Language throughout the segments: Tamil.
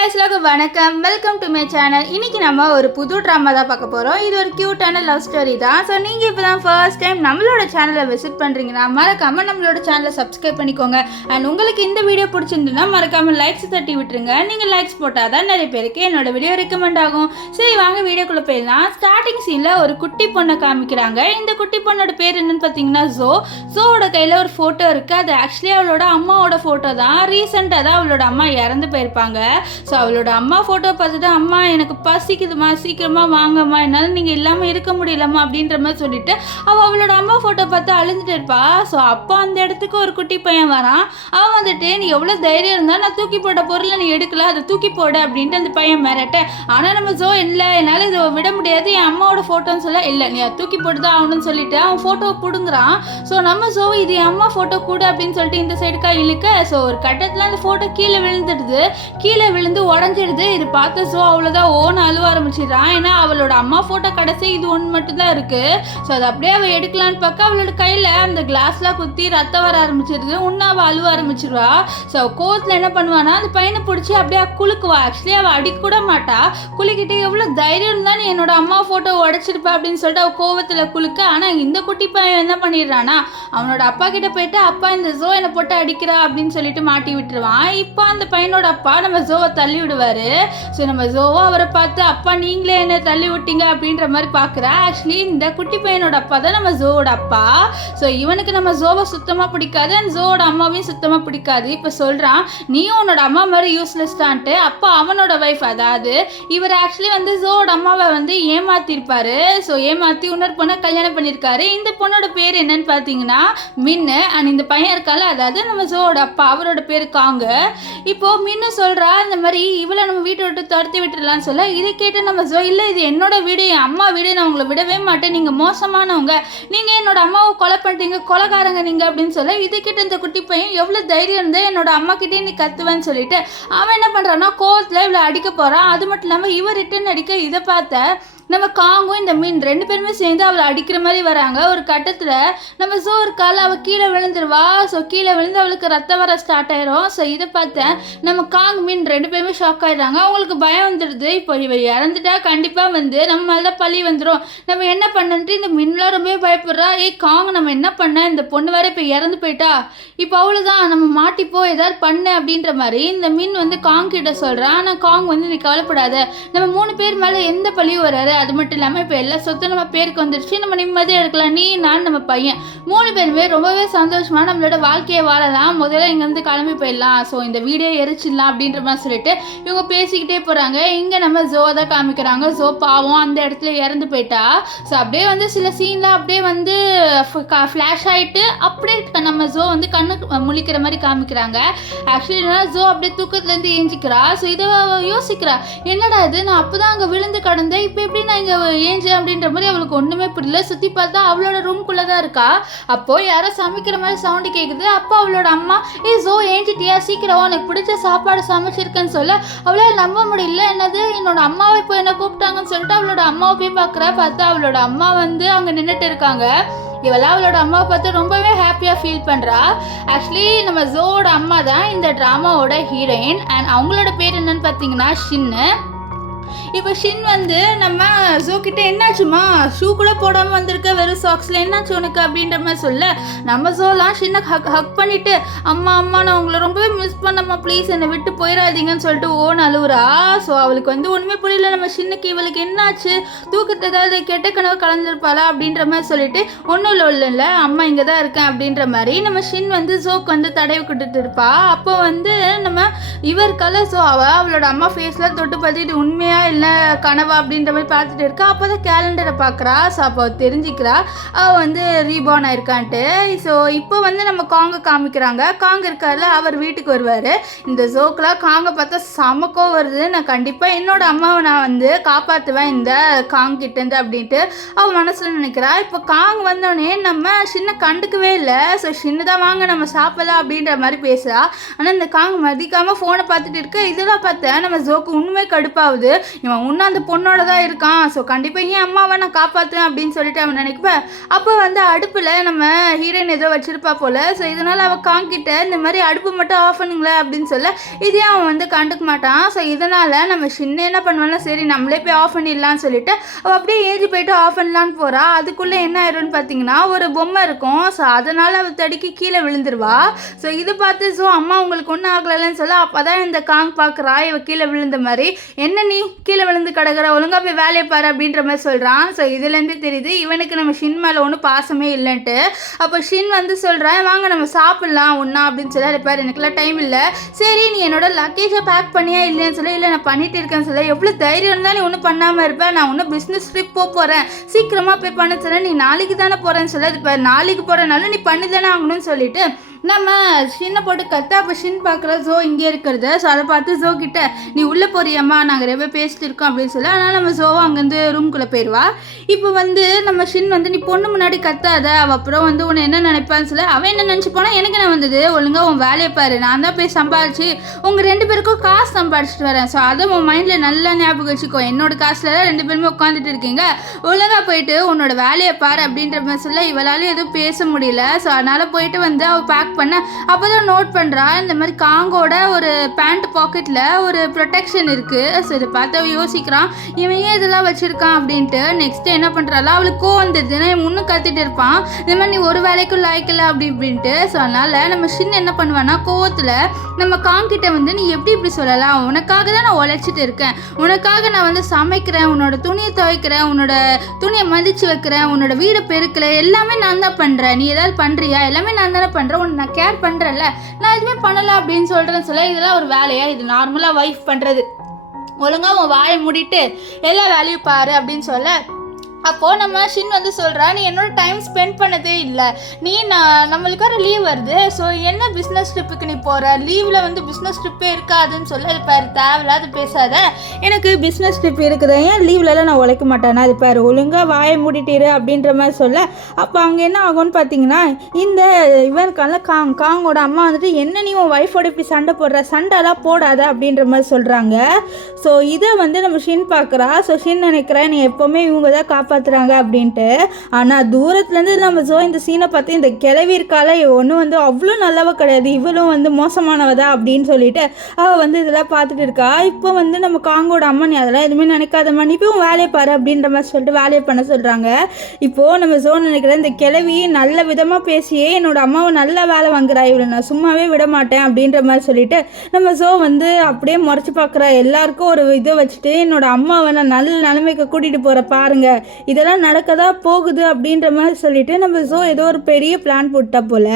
guys, வணக்கம். Welcome to my channel. இன்னைக்கு நம்ம ஒரு புது ட்ராமா தான் பார்க்க போறோம். இது ஒரு கியூட்டான லவ் ஸ்டோரி தான். ஸோ நீங்க இப்பதான் ஃபர்ஸ்ட் டைம் நம்மளோட சேனலை விசிட் பண்றீங்கன்னா மறக்காம நம்மளோட சேனலை சப்ஸ்கிரைப் பண்ணிக்கோங்க. அண்ட் உங்களுக்கு இந்த வீடியோ பிடிச்சிருந்துன்னா மறக்காம லைக்ஸ் தட்டி விட்டுருங்க. நீங்க லைக்ஸ் போட்டாதான் நிறைய பேருக்கு என்னோட வீடியோ ரெக்கமெண்ட் ஆகும். சரி வாங்க வீடியோக்குள்ள போயிடலாம். ஸ்டார்டிங் சீன்ல ஒரு குட்டி பொண்ணை காமிக்கிறாங்க. இந்த குட்டி பொண்ணோட பேர் என்னன்னு பார்த்தீங்கன்னா ஜோவோட கையில ஒரு போட்டோ இருக்கு. அது ஆக்சுவலி அவளோட அம்மாவோட போட்டோ தான். ரீசெண்டாக தான் அவளோட அம்மா இறந்து போயிருப்பாங்க. ஸோ அவளோட அம்மா ஃபோட்டோ பார்த்துட்டு அம்மா எனக்கு பசிக்குதுமா சீக்கிரமாக வாங்கம்மா என்னால் நீங்கள் இல்லாமல் இருக்க முடியலம்மா அப்படின்ற மாதிரி சொல்லிட்டு அவளோட அம்மா ஃபோட்டோ பார்த்து அழுந்துட்டு இருப்பா. ஸோ அப்போ அந்த இடத்துக்கு ஒரு குட்டி பையன் வரான். அவன் வந்துட்டு நீ எவ்வளோ தைரியம் இருந்தால் நான் தூக்கி போட்ட பொருளை நீ எடுக்கல அதை தூக்கி போட அப்படின்ட்டு அந்த பையன் மிரட்ட. ஆனால் நம்ம இல்லை என்னால் இதை விட முடியாது என் அம்மாவோட ஃபோட்டோன்னு சொல்ல இல்லை நீ அதை தூக்கி போட்டு தான் ஆகணும்னு சொல்லிட்டு அவன் ஃபோட்டோவை பிடுங்குறான். ஸோ நம்ம இது என் அம்மா ஃபோட்டோ கூட அப்படின்னு சொல்லிட்டு இந்த சைடுக்கா இழுக்க. ஸோ ஒரு கட்டத்தில் அந்த ஃபோட்டோ கீழே விழுந்துடுது. கீழே விழுந்து உடஞ்சிடுது. இது பார்த்து அவ்வளோதான் ஓன்னு அழுவ ஆரம்பிச்சிடுறான். ஏன்னா அவளோட அம்மா ஃபோட்டோ கடைசி இது ஒன்று மட்டும்தான் இருக்கு. ஸோ அதை அப்படியே அவள் எடுக்கலான்னு பார்க்க அவளோட கையில் அந்த கிளாஸ்லாம் குத்தி ரத்தம் வர ஆரம்பிச்சிருது. உன்ன அவள் அழுவ ஆரம்பிச்சிருவா. ஸோ கோவத்தில் என்ன பண்ணுவானா அந்த பையனை பிடிச்சி அப்படியே குலுக்குவா. ஆக்சுவலி அவள் அடிக்க கூட மாட்டா. குலுக்கிட்டு எவ்வளோ தைரியம் இருந்தா நீ என்னோட அம்மா ஃபோட்டோ உடைச்சிருப்பா அப்படின்னு சொல்லிட்டு அவள் கோவத்தில் குலுக்க. ஆனால் இந்த குட்டி பையன் என்ன பண்ணிடுறானா அவனோட அப்பா கிட்ட போயிட்டு அப்பா இந்த என்னை போட்டு அடிக்கிறா அப்படின்னு சொல்லிட்டு மாட்டி விட்டுருவான். இப்போ அந்த பையனோட அப்பா நம்ம தள்ளி விடுவாரு. ஸோ நம்ம அவரை பார்த்து அப்பா நீங்களே என்ன தள்ளி விட்டீங்க அப்படின்ற மாதிரி பார்க்குறா. ஆக்சுவலி இந்த குட்டி பையனோட அப்பா தான் நம்ம அப்பா. ஸோ இவனுக்கு நம்ம சுத்தமாக பிடிக்காது அண்ட் அம்மாவையும் சுத்தமாக பிடிக்காது. இப்போ சொல்கிறான் நீயும் உன்னோட அம்மா மாதிரி யூஸ்லெஸ் தான்ட்டு. அப்போ அவனோட ஒய்ஃப் அதாவது இவர் ஆக்சுவலி வந்து அம்மாவை வந்து ஏமாத்திருப்பாரு. ஸோ ஏமாற்றி இன்னொரு பொண்ணை கல்யாணம் பண்ணியிருக்காரு. இந்த பொண்ணோட பேர் என்னன்னு பார்த்தீங்கன்னா மின்னு. அண்ட் இந்த பையன் இருக்கால அதாவது நம்ம அப்பா அவரோட பேர் காங்க. இப்போ மின்னு சொல்றா இந்த மாதிரி இவளை நம்ம வீட்டை விட்டு துரத்தி விட்டுடலான்னு சொல்ல. இதை கேட்டு நம்ம இல்லை இது என்னோட வீடு என் அம்மா வீடு நான் உங்களை விடவே மாட்டேன் நீங்கள் மோசமானவங்க நீங்கள் என்னோட அம்மாவை கொலை பண்ணிட்டீங்க கொலைகாரங்க நீங்கள் அப்படின்னு சொல்ல. இதை கேட்டு இந்த குட்டி பையன் எவ்வளோ தைரியம் இருந்தால் என்னோட அம்மா கிட்டே நீ கத்துவேன்னு சொல்லிட்டு அவன் என்ன பண்ணுறான்னா கோவத்தில் இவ்வளோ அடிக்க போகிறான். அது மட்டும் இல்லாமல் இவர் ரிட்டன் அடிக்க இதை பார்த்த நம்ம காங்கும் இந்த மீன் ரெண்டு பேருமே சேர்ந்து அவளை அடிக்கிற மாதிரி வராங்க. ஒரு கட்டத்தில் நம்ம இருக்கால அவள் கீழே விழுந்துருவா. ஸோ கீழே விழுந்து அவளுக்கு ரத்தம் வர ஸ்டார்ட் ஆயிரும். ஸோ இதை பார்த்தேன் நம்ம காங் மீன் ரெண்டு பேருமே ஷாக் ஆயிடுறாங்க. அவங்களுக்கு பயம் வந்துடுது. இப்போ இவ இறந்துட்டா கண்டிப்பாக வந்து நம்ம மேலே பழி வந்துடும் நம்ம என்ன பண்ணுன்ட்டு இந்த மீன்லாம் ரொம்பவே பயப்படுறா. காங் நம்ம என்ன பண்ண இந்த பொண்ணு வேற இப்போ இறந்து போயிட்டா இப்போ அவ்வளோதான் நம்ம மாட்டிப்போ ஏதாவது பண்ண அப்படின்ற மாதிரி இந்த மீன் வந்து காங் கிட்ட சொல்கிறான். ஆனால் காங் வந்து நீ கவலைப்படாத நம்ம 3 பேர் மேலே எந்த பழியும் வராது. அது மட்டும் இல்லாமல் இப்போ எல்லா சொத்தும் நம்ம பேருக்கு வந்துடுச்சு நம்ம நிம்மதியாக இருக்கலாம். நீ நான் நம்ம பையன் 3 பேருமே ரொம்பவே சந்தோஷமாக நம்மளோட வாழ்க்கையை வாழலாம். முதல்ல இங்கேருந்து கிளம்பி போயிடலாம். ஸோ இந்த வீடியோ எரிச்சிடலாம் அப்படின்ற மாதிரி சொல்லிட்டு இவங்க பேசிக்கிட்டே போகிறாங்க. இங்கே நம்ம தான் காமிக்கிறாங்க. பாவம் அந்த இடத்துல இறந்து போயிட்டா. ஸோ அப்படியே வந்து சில சீன்லாம் அப்படியே வந்து ஃப்ளாஷ் ஆகிட்டு அப்படியே நம்ம வந்து கண்ணு முழிக்கிற மாதிரி காமிக்கிறாங்க. ஆக்சுவலி அப்படியே தூக்கத்துலேருந்து ஏஞ்சிக்கிறா. ஸோ இதை யோசிக்கிறா என்னடா இது நான் அப்போ தான் அங்கே விழுந்து கடந்தேன் இப்போ எப்படி நான் இங்கே ஏஞ்சேன் அப்படின்ற மாதிரி அவளுக்கு ஒன்றுமே புரியல. சுற்றி பார்த்தா அவளோட ரூம்குள்ளே தான் இருக்கா. அப்போது யாரோ சமைக்கிற மாதிரி சவுண்டு கேட்குது. அப்போ அவளோட அம்மா ஏஞ்சிட்டியா சீக்கிரம் உனக்கு பிடிச்ச சாப்பாடு சமைச்சிருக்கேன்னு சொல்ல அவளால் நம்ப முடியல. என்னது என்னோட அம்மாவை இப்போ என்ன கூப்பிட்டாங்கன்னு சொல்லிட்டு அவளோட அம்மாவை போய் பார்த்தா அவளோட அம்மா வந்து அங்கே நின்றுட்டு இருக்காங்க. இவெல்லாம் அவளோட அம்மாவை பார்த்து ரொம்பவே ஹாப்பியாக ஃபீல் பண்ணுறா. ஆக்சுவலி நம்ம அம்மா தான் இந்த ட்ராமாவோட ஹீரோயின். அண்ட் அவங்களோட பேர் என்னன்னு பார்த்தீங்கன்னா ஷின்னு. இப்போ ஷின் வந்து நம்ம கிட்ட என்னாச்சுமா ஷூ கூட போடாமல் வந்திருக்க வெறும் சாக்ஸில் என்னாச்சு உனக்கு அப்படின்ற மாதிரி சொல்ல நம்ம ஷின்னை ஹக் பண்ணிட்டு அம்மா நான் உங்களை ரொம்பவே மிஸ் பண்ணம்மா ப்ளீஸ் என்னை விட்டு போயிடாதீங்கன்னு சொல்லிட்டு ஓன் அழுவுறா. ஸோ அவளுக்கு வந்து ஒன்றுமே புரியல நம்ம ஷின்னுக்கு இவளுக்கு என்னாச்சு தூக்கத்தை ஏதாவது கெட்ட கனவு கலந்துருப்பாளா அப்படின்ற மாதிரி சொல்லிட்டு ஒன்றும் இல்லை அம்மா இங்கே தான் இருக்கேன் அப்படின்ற மாதிரி நம்ம ஷின் வந்து வந்து தடவி கொடுத்துட்டு இருப்பா. அப்போ வந்து நம்ம இவருக்கால அவளோட அம்மா ஃபேஸில் தொட்டு பார்த்து இது உண்மையாக இல்லை கனவா அப்படின்ற மாதிரி பார்த்துட்டு இருக்கா. அப்போ தான் கேலண்டரை பார்க்குறா. ஸோ அப்போ தெரிஞ்சுக்கிறா அவள் வந்து ரீபார்ன் ஆயிருக்கான்ட்டு. ஸோ இப்போ வந்து நம்ம காங்க காமிக்கிறாங்க. காங்க இருக்கார்ல அவர் வீட்டுக்கு வருவார். இந்த காங்க பார்த்தா சமக்கோ வருது நான் கண்டிப்பாக என்னோட அம்மாவை நான் வந்து காப்பாற்றுவேன் இந்த கிட்டேருந்து அப்படின்ட்டு அவள் மனசில் நினைக்கிறா. இப்போ காங் வந்தோடனே நம்ம சின்ன கண்டுக்கவே இல்லை. ஸோ சின்ன தான் வாங்க நம்ம சாப்பிடலாம் அப்படின்ற மாதிரி பேசுகிறா. ஆனால் இந்த காங் மதிக்காமல் ஃபோனை பார்த்துட்டு இருக்க. இதெல்லாம் பார்த்தா நம்ம உண்மை கடுப்பாகுது. இவன் இன்னும் அந்த பொண்ணோட தான் இருக்கான், ஸோ கண்டிப்பாக என் அம்மாவை நான் காப்பாற்றுவேன் அப்படின்னு சொல்லிட்டு அவன் நினைப்பேன். அப்போ வந்து அடுப்பில் நம்ம ஹீரோயின் ஏதோ வச்சிருப்பா போல். ஸோ இதனால் அவள் காங்கிட்ட இந்த மாதிரி அடுப்பு மட்டும் ஆஃப் பண்ணுங்களேன் அப்படின்னு சொல்ல இதே அவன் வந்து கண்டுக்க மாட்டான். ஸோ இதனால் நம்ம சின்ன என்ன பண்ணுவானா, சரி நம்மளே போய் ஆஃப் பண்ணிடலான்னு சொல்லிட்டு அவள் அப்படியே ஏறி போயிட்டு ஆஃப் பண்ணலான்னு போகிறா. அதுக்குள்ளே என்ன ஆயிரும்னு பார்த்தீங்கன்னா ஒரு பொம்மை இருக்கும். ஸோ அதனால் அவள் தடிக்கு கீழே விழுந்துருவா. ஸோ இது பார்த்து ஸோ அம்மா உங்களுக்கு ஒன்றும் ஆகலைன்னு சொல்ல அப்போ தான் இந்த காங் பார்க்குறா இவள் கீழே விழுந்த மாதிரி. என்ன நீ கீழே விழுந்து கிடக்குற, ஒழுங்காக போய் வேலையை பாரு அப்படின்ற மாதிரி சொல்கிறான். ஸோ இதுலேருந்து தெரியுது இவனுக்கு நம்ம ஷின் மேலே ஒன்றும் பாசமே இல்லைன்ட்டு. அப்போ ஷின் வந்து சொல்கிறேன் வாங்க நம்ம சாப்பிட்லாம் ஒன்றா அப்படின்னு சொல்லி இருப்பார். எனக்குலாம் டைம் இல்லை. சரி நீ என்னோட லக்கேஜை பேக் பண்ணியா இல்லைன்னு சொல்லி இல்லை நான் பண்ணிட்டு இருக்கேன்னு சொல்ல எவ்வளோ தைரியம் இருந்தால் நீ ஒன்றும் பண்ணாமல் இருப்பேன், நான் ஒன்றும் பிஸ்னஸ் ட்ரிப் போகிறேன் சீக்கிரமாக போய் பண்ண சொல்ல நீ நாளைக்கு தானே போகிறேன்னு சொல்ல இப்போ நாளைக்கு போகிறனால நீ பண்ணி தானே ஆகணும்னு சொல்லிட்டு நம்ம ஷின்னை போட்டு கத்த. அப்போ ஷின் பார்க்குற ஜோ இங்கே இருக்கிறது. ஸோ அதை பார்த்து ஜோ கிட்ட நீ உள்ளே போறியம்மா நாங்கள் ரெவே பேசிட்டு இருக்கோம் அப்படின்னு சொல்லி அதனால் நம்ம ஜோவா அங்கேருந்து ரூம்குள்ளே போயிடுவா. இப்போ வந்து நம்ம ஷின் வந்து நீ பொண்ணு முன்னாடி கத்தாத, அவள் அப்புறம் வந்து உன்னை என்ன நினைப்பான்னு சொல்ல அவன் என்ன நினச்சி போனால் எனக்கு என்ன வந்தது, ஒழுங்காக உன் வேலையை பாரு, நான் தான் போய் சம்பாதிச்சு உங்கள் 2 பேருக்கும் காசு சம்பாதிச்சிட்டு வரேன். ஸோ அதை உன் மைண்டில் நல்லா ஞாபகம் வச்சுக்கோ, என்னோட காசில் தான் 2 பேருமே உட்காந்துட்டு இருக்கீங்க, ஒழுங்காக போயிட்டு உன்னோட வேலையை பாரு அப்படின்ற மாதிரி சொல்ல இவளால் எதுவும் பேச முடியல. ஸோ அதனால் போயிட்டு வந்து அவள் பேக் பண்ண அப்போதான் நோட் பண்ணுறா இந்த மாதிரி காங்கோட ஒரு பேண்ட் பாக்கெட்டில் ஒரு ப்ரொடெக்ஷன் இருக்குது. ஸோ இதை பார்த்து அவள் யோசிக்கிறான் இவன் ஏன் இதெல்லாம் வச்சுருக்கான் அப்படின்ட்டு. நெக்ஸ்ட்டு என்ன பண்ணுறாளா அவளுக்கு வந்தது இவன் முன்னும் கத்திட்டு இருப்பான் இந்த மாதிரி நீ ஒரு வேலைக்கும் லாய்க்கல அப்படி இப்படின்ட்டு. ஸோ அதனால் நம்ம ஷின் என்ன பண்ணுவான்னா கோவத்தில் நம்ம காங்கிட்ட வந்து நீ எப்படி இப்படி சொல்லலாம், உனக்காக தான் நான் உழைச்சிட்டு இருக்கேன், உனக்காக நான் வந்து சமைக்கிறேன், உன்னோட துணியை துவைக்கிறேன், உன்னோட துணியை மதித்து வைக்கிறேன், உன்னோட வீடை பெருக்கிறேன், எல்லாமே நான் தான் பண்ணுறேன், நீ ஏதாவது பண்ணுறியா, எல்லாமே நான் தானே பண்ணுறேன், உன்னை நான் கேர் பண்ணுறேன்ல, நான் எதுவுமே பண்ணலை அப்படின்னு சொல்கிறேன்னு சொல்ல இதெல்லாம் ஒரு வேலையா, இது நார்மலாக வைஃப் பண்ணுறது, ஒழுங்காக உன் வாயை மூடிட்டு எல்லா வேலையும் பாரு அப்படின்னு சொல்ல அப்போது நம்ம ஷின் வந்து சொல்கிறா நீ என்னோட டைம் ஸ்பெண்ட் பண்ணதே இல்லை, நீ நம்மளுக்கு ஒரு லீவ் வருது, ஸோ என்ன பிஸ்னஸ் ட்ரிப்புக்கு நீ போகிற, லீவில் வந்து பிஸ்னஸ் ட்ரிப்பே இருக்காதுன்னு சொல்ல அது பாரு தேவையில்லாத பேசாத, எனக்கு பிஸ்னஸ் ட்ரிப் இருக்குது ஏன் லீவ்லலாம் நான் உழைக்க மாட்டேன்னா அது பாரு ஒழுங்காக வாயை மூடிட்டிரு அப்படின்ற மாதிரி சொல்ல அப்போ அவங்க என்ன ஆகும்னு பார்த்தீங்கன்னா இந்த இவனுக்கான காங்கோட அம்மா வந்துட்டு என்ன நீ உன் ஒய்ஃபோட இப்படி சண்டை போடுற, சண்டைலாம் போடாத அப்படின்ற மாதிரி சொல்கிறாங்க. ஸோ இதை வந்து நம்ம ஷின் பார்க்குறா. ஸோ ஷின் நினைக்கிறேன் நீ எப்போவுமே இவங்க தான் காப்பாற்றுறாங்க அப்படின்ட்டு. ஆனால் தூரத்துலேருந்து நம்ம ஜோ இந்த சீனை பார்த்து இந்த கிளவி இருக்கால ஒன்றும் வந்து அவ்வளோ நல்லவ கிடையாது, இவளும் வந்து மோசமானவதா அப்படின்னு சொல்லிட்டு அவள் வந்து இதெல்லாம் பார்த்துட்டு இருக்கா. இப்போ வந்து நம்ம காங்கோட அம்மா நீ அதெல்லாம் எதுவுமே நினைக்காதம்மா, நீ போய் வேலையை பாரு அப்படின்ற மாதிரி சொல்லிட்டு வேலையை பண்ண சொல்கிறாங்க. இப்போது நம்ம ஜோ நினைக்கிறேன் இந்த கிளவி நல்ல விதமாக பேசியே என்னோட அம்மாவை நல்லா வேலை வாங்குறா, இவளை நான் சும்மாவே விட மாட்டேன் அப்படின்ற மாதிரி சொல்லிட்டு நம்ம ஜோ வந்து அப்படியே முறைச்சி பார்க்குறா. எல்லாருக்கும் ஒரு இதை வச்சுட்டு என்னோட அம்மாவை நான் நல்ல நிலைமைக்கு கூட்டிகிட்டு போகிற பாருங்க, இதெல்லாம் நடக்கதா போகுது அப்படின்ற மாதிரி சொல்லிட்டு நம்ம ஜோ ஏதோ ஒரு பெரிய பிளான் போட்டா போல்.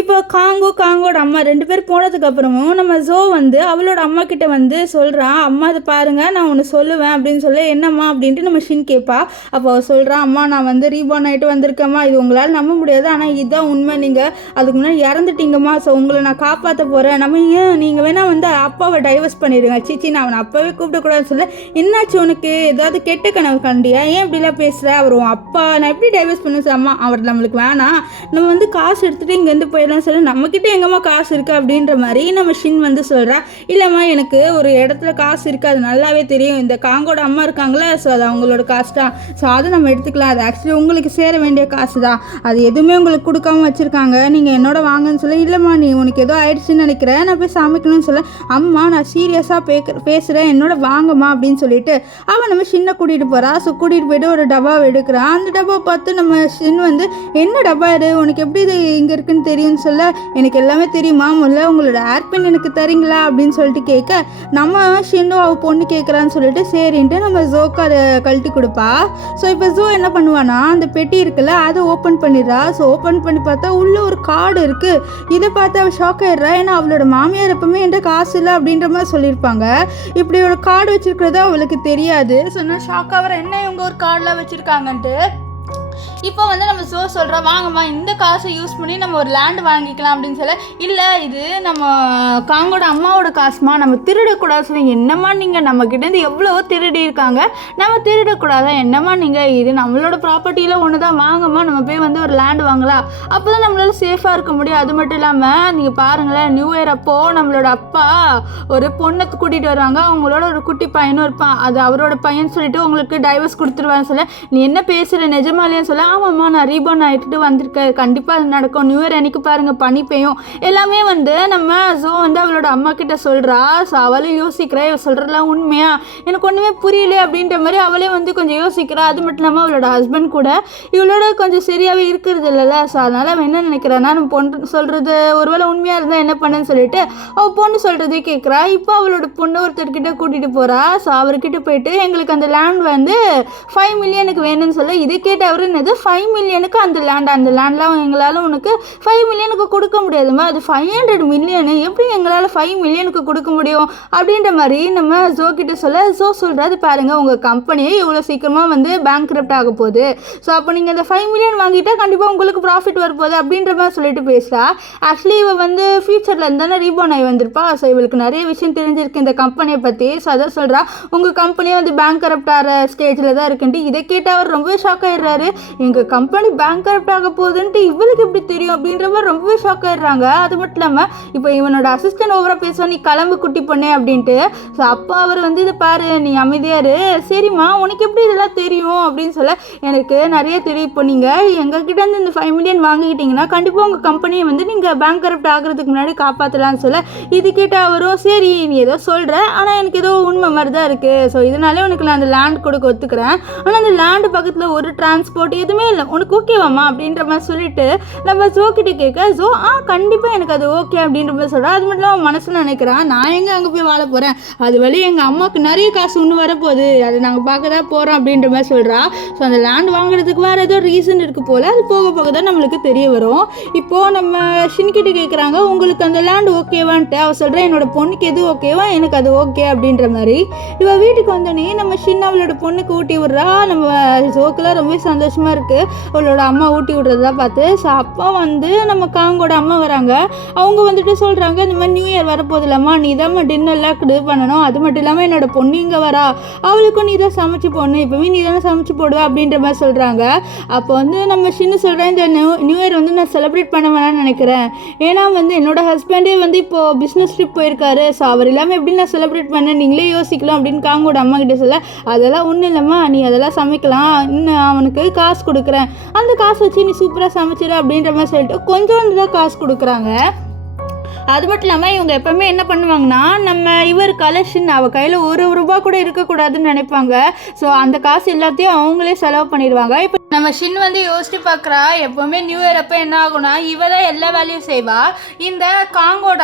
இப்போ காங்கோட அம்மா 2 பேர் போனதுக்கப்புறமும் நம்ம ஜோ வந்து அவளோட அம்மா கிட்ட வந்து சொல்கிறான் அம்மா அதை பாருங்கள் நான் ஒன்று சொல்லுவேன் அப்படின்னு சொல்ல என்னம்மா அப்படின்ட்டு நம்ம ஷின் கேட்பா. அப்போ அவள் சொல்கிறான் அம்மா நான் வந்து ரீபார்ன் ஆகிட்டு வந்திருக்கேம்மா, இது உங்களால் நம்ப முடியாது ஆனால் இதுதான் உண்மை, நீங்கள் அதுக்கு முன்னாடி இறந்துட்டீங்கம்மா, ஸோ உங்களை நான் காப்பாற்ற போகிறேன், நம்ம ஏன் நீங்கள் வேணால் வந்து அப்பாவை டைவர்ஸ் பண்ணிடுங்க, சீச்சி நான் அவனை அப்பாவே கூப்பிடக்கூடாதுன்னு சொல்ல என்னாச்சு உனக்கு ஏதாவது கெட்ட கனவு கண்டியா, ஏன் இப்படிலாம் பேசுகிற, அவர் உன் அப்பா நான் எப்படி டைவர்ஸ் பண்ணுவேன் அம்மா, அவர் நம்மளுக்கு வேணாம், நம்ம வந்து காசு எடுத்துகிட்டு இங்கேருந்து போய் சொல்லி நம்மக்கிட்ட எங்கம்மா காசு இருக்கு அப்படின்ற மாதிரி நம்ம ஷின் வந்து சொல்கிறா. இல்லைம்மா எனக்கு ஒரு இடத்துல காசு இருக்குது அது நல்லாவே தெரியும், இந்த காங்கோட அம்மா இருக்காங்களே ஸோ அது அவங்களோட காசு தான், ஸோ அதை நம்ம எடுத்துக்கலாம், அது ஆக்சுவலி உங்களுக்கு சேர வேண்டிய காசு தான், அது எதுவுமே உங்களுக்கு கொடுக்காம வச்சுருக்காங்க, நீங்கள் என்னோட வாங்கன்னு சொல்ல இல்லைம்மா நீ உனக்கு ஏதோ ஆயிடுச்சுன்னு நினைக்கிறேன் நான் போய் சமைக்கணும்னு சொல்ல அம்மா நான் சீரியஸாக பேசுகிறேன் என்னோட வாங்கம்மா அப்படின்னு சொல்லிட்டு அவன் நம்ம ஷின்னை கூட்டிகிட்டு போகிறா. ஸோ கூட்டிகிட்டு போய்ட்டு ஒரு டப்பாவை எடுக்கிறான். அந்த டப்பாவை பார்த்து நம்ம ஷின் வந்து என்ன டப்பா இது உனக்கு எப்படி இது இங்கே இருக்குன்னு தெரியும்னு சொல்ல எனக்கு எல்லாமே தெரியுமா, முதல்ல உங்களோட ஏர்பின் எனக்கு தரீங்களா அப்படின்னு சொல்லிட்டு கேட்க நம்ம ஷின்னு அவள் பொண்ணு கேட்குறான்னு சொல்லிட்டு சரின்ட்டு நம்ம ஜோக்கு அதை கழட்டி கொடுப்பா. ஸோ இப்போ ஜோ என்ன பண்ணுவானா அந்த பெட்டி இருக்குல்ல அதை ஓப்பன் பண்ணிடுறா. ஸோ ஓப்பன் பண்ணி பார்த்தா உள்ளே ஒரு கார்டு இருக்குது. இதை பார்த்து அவள் ஷாக் ஆகிடுறா, ஏன்னா அவளோட மாமியார் எப்பவுமே என்கிட்ட காசு இல்லை அப்படின்ற மாதிரி சொல்லியிருப்பாங்க, இப்படி ஒரு கார்டு வச்சுருக்கிறது அவளுக்கு தெரியாது. ஸோ நான் ஷாக் ஆகிற என்ன இவங்க ஒரு கார்டெலாம் வச்சுருக்காங்கன்ட்டு. இப்போ வந்து நம்ம சொல்கிறோம் வாங்கம்மா இந்த காசை யூஸ் பண்ணி நம்ம ஒரு லேண்ட் வாங்கிக்கலாம் அப்படின்னு சொல்ல, இல்லை இது நம்ம காங்கோட அம்மாவோட காசுமா, நம்ம திருடக்கூடாது சொல்லி, என்னம்மா நீங்கள் நம்மக்கிட்டேருந்து எவ்வளவோ திருடி இருக்காங்க, நம்ம திருடக்கூடாதா என்னம்மா நீங்கள், இது நம்மளோட ப்ராப்பர்ட்டியில் ஒன்று தான், வாங்கம்மா நம்ம போய் வந்து ஒரு லேண்ட் வாங்கலாம், அப்போ தான் நம்மளால சேஃபாக இருக்க முடியும். அது மட்டும் இல்லாமல் நீங்கள் பாருங்களேன், நியூ இயர் அப்போது நம்மளோட அப்பா ஒரு பொண்ணை கூட்டிகிட்டு வருவாங்க, அவங்களோட ஒரு குட்டி பையனும் இருப்பான், அது அவரோட பையன் சொல்லிட்டு உங்களுக்கு டைவர்ஸ் கொடுத்துருவான்னு சொல்ல, நீ என்ன பேசுகிற நிஜமாலேன்னு சொல்ல, ஆமாம்மா நான் ரீபான் ஆகிட்டு வந்திருக்கேன், கண்டிப்பாக அது நடக்கும், நியூ இயர் அன்றைக்கி பாருங்கள் பனி பெய்யும், எல்லாமே வந்து நம்ம ஸோ வந்து அவளோட அம்மா கிட்ட சொல்கிறா. ஸோ அவளும் யோசிக்கிறா, இவ சொல்கிறலாம் உண்மையா எனக்கு ஒன்றுமே புரியல அப்படின்ற மாதிரி அவளே வந்து கொஞ்சம் யோசிக்கிறா. அது மட்டும் இல்லாமல் அவளோட ஹஸ்பண்ட் கூட இவளோட கொஞ்சம் சரியாகவே இருக்கிறது இல்லைல்ல. ஸோ அதனால் அவன் என்ன நினைக்கிறான்னா, நம்ம பொண்ணு சொல்கிறது ஒருவேளை உண்மையாக இருந்தால் என்ன பண்ணுன்னு சொல்லிட்டு அவள் பொண்ணு சொல்கிறதே கேட்குறா. இப்போ அவளோட பொண்ணு ஒருத்தர்கிட்ட கூட்டிகிட்டு போகிறா. ஸோ அவர்கிட்ட போயிட்டு எங்களுக்கு அந்த லேண்ட் வந்து 5 மில்லியனுக்கு வேணும்னு சொல்ல, இது கேட்ட அவர் என்னது 5 மில்லியனுக்கு அந்த லேண்ட்லாம் எங்களால் உனக்கு 5 மில்லியனுக்கு கொடுக்க முடியாதுமா, அது 500 மில்லியனு, எப்படி எங்களால் 5 மில்லியனுக்கு கொடுக்க முடியும் அப்படின்ற மாதிரி நம்ம ஜோ கிட்ட சொல்ல, ஜோ சொல்கிறது பாருங்கள் உங்கள் கம்பெனியே இவ்வளோ சீக்கிரமாக வந்து பேங்க்ரப்ட் ஆக போகுது, ஸோ அப்போ நீங்கள் இந்த 5 மில்லியன் வாங்கிட்டா கண்டிப்பாக உங்களுக்கு ப்ராஃபிட் வரப்போகுது அப்படின்ற மாதிரி சொல்லிட்டு பேசுகிறா. ஆக்சுவலி இவள் வந்து ஃபியூச்சரில் இருந்தானே ரீபான் ஆகி வந்திருப்பா. ஸோ இவளுக்கு நிறைய விஷயம் தெரிஞ்சிருக்கு இந்த கம்பெனியை பற்றி. ஸோ அதான் சொல்கிறா, உங்கள் கம்பெனியே வந்து பேங்க்ரப்ட் ஆகிற ஸ்டேஜில் தான் இருக்குன்ட்டு. இதை கேட்டால் அவர் ரொம்பவே ஷாக் ஆகிடுறாரு. எங்கள் கம்பெனி பேங்க்ரப்ட் ஆக போகுதுன்ட்டு இவளுக்கு எப்படி தெரியும் அப்படின்ற மாதிரி ரொம்பவே ஷாக் ஆகிடுறாங்க. அது மட்டும் இல்லாமல் இப்போ இவனோட அசிஸ்டன்ட் ஓவராக பேசுவா, நீ கிளம்பு குட்டி பொண்ணே அப்படின்ட்டு. ஸோ அப்போ அவர் வந்து இதை பாரு நீ அமைதியாரு, சரிம்மா உனக்கு எப்படி இதெல்லாம் தெரியும் அப்படின்னு சொல்ல, எனக்கு நிறைய தெரியும், இப்போ நீங்கள் எங்ககிட்ட இருந்து இந்த 5 மில்லியன் வாங்கிக்கிட்டீங்கன்னா கண்டிப்பாக உங்கள் கம்பெனியை வந்து நீங்கள் பேங்க்ரப்ட் ஆகிறதுக்கு முன்னாடி காப்பாற்றலான்னு சொல்ல, இது கேட்ட அவரும் சரி நீ ஏதோ சொல்கிற, ஆனால் எனக்கு ஏதோ உண்மை மாதிரி தான் இருக்குது, ஸோ இதனாலே உனக்கு நான் அந்த லேண்ட் கொடுக்க ஒத்துக்கிறேன், ஆனால் அந்த லேண்டு பக்கத்தில் ஒரு டிரான்ஸ்போர்ட் எதுவுமே இல்லை, உனக்கு ஓகேவாம்மா அப்படின்ற மாதிரி சொல்லிட்டு நம்ம ஜோ கிட்ட கேட்க, ஜோ கண்டிப்பாக எனக்கு அது ஓகே அப்படின்ற மாதிரி சொல்கிறேன். அது மட்டும் இல்லாமல் மனசில் நினைக்கிறான், நான் எங்கே அங்கே போய் வாழ போகிறேன், அது வழி எங்கள் அம்மாவுக்கு நிறைய காசு ஒன்று வரப்போகுது, அதை நாங்கள் பார்க்க தான் போகிறோம் அப்படின்ற மாதிரி சொல்கிறா. ஸோ அந்த லேண்ட் வாங்குறதுக்கு வேறு ஏதோ ரீசன் இருக்குது போல், அது போக போக தான் நம்மளுக்கு தெரிய வரும். இப்போது நம்ம ஷின்கிட்ட கேட்குறாங்க உங்களுக்கு அந்த லேண்ட் ஓகேவான்ட்டு. அவள் சொல்கிறேன் என்னோட பொண்ணுக்கு எது ஓகேவா எனக்கு அது ஓகே அப்படின்ற மாதிரி. இவள் வீட்டுக்கு வந்தோடனே நம்ம ஷின் அவளோட பொண்ணுக்கு ஊட்டி விட்றா. நம்ம ஜோக்கெலாம் ரொம்ப சந்தோஷமாக இருக்குது அவளோட அம்மா ஊட்டி விட்றதா பார்த்து. ஸோ அப்போ வந்து நம்ம காங்கோட அம்மா வராங்க. அவங்க வந்துட்டு சொல்கிறாங்க இந்த மாதிரி நியூ இயர் வரப்போகுது இல்லம்மா, நீ தான் டின்னர்லாம் இது பண்ணணும், அது மட்டும் இல்லாமல் என்னோட பொண்ணு இங்கே வரா, அவளுக்கும் நீ தான் சமைச்சு போடணும், இப்போவே நீ தானே சமைச்சு போடுவா அப்படின்ற மாதிரி சொல்கிறாங்க. அப்போ வந்து நம்ம சின்ன சொல்கிறேன் இந்த நியூ இயர் வந்து நான் செலிப்ரேட் பண்ண வேணாம்னு நினைக்கிறேன், ஏன்னா வந்து என்னோட ஹஸ்பண்டே வந்து இப்போது பிஸ்னஸ் ட்ரிப் போயிருக்காரு, ஸோ அவர் இல்லாமல் எப்படி நான் செலிப்ரேட் பண்ணேன் நீங்களே யோசிக்கலாம் அப்படின்னு காங்கோட அம்மா கிட்ட சொல்ல, அதெல்லாம் ஒன்றும் இல்லைம்மா நீ அதெல்லாம் சமைக்கலாம், இன்னும் அவனுக்கு காசு கொடுக்குறேன், அந்த காசு வச்சு நீ சூப்பராக சமைச்சிடு அப்படின்ற மாதிரி சொல்லிட்டு கொஞ்சம் தான் காசு கொடுக்குறாங்க. அது மட்டும் இல்லாமல் இவங்க எப்போவுமே என்ன பண்ணுவாங்கன்னா, நம்ம இவர் கலெக்ஷன் அவள் கையில் ₹1 கூட இருக்கக்கூடாதுன்னு நினைப்பாங்க. ஸோ அந்த காசு எல்லாத்தையும் அவங்களே செலவு பண்ணிடுவாங்க. இப்போ நம்ம ஷின் வந்து யோசிச்சு பார்க்குறா, எப்போவுமே நியூ இயர் அப்போ என்ன ஆகுனா இவ தான் எல்லா வேலையும் செய்வா. இந்த காங்கோட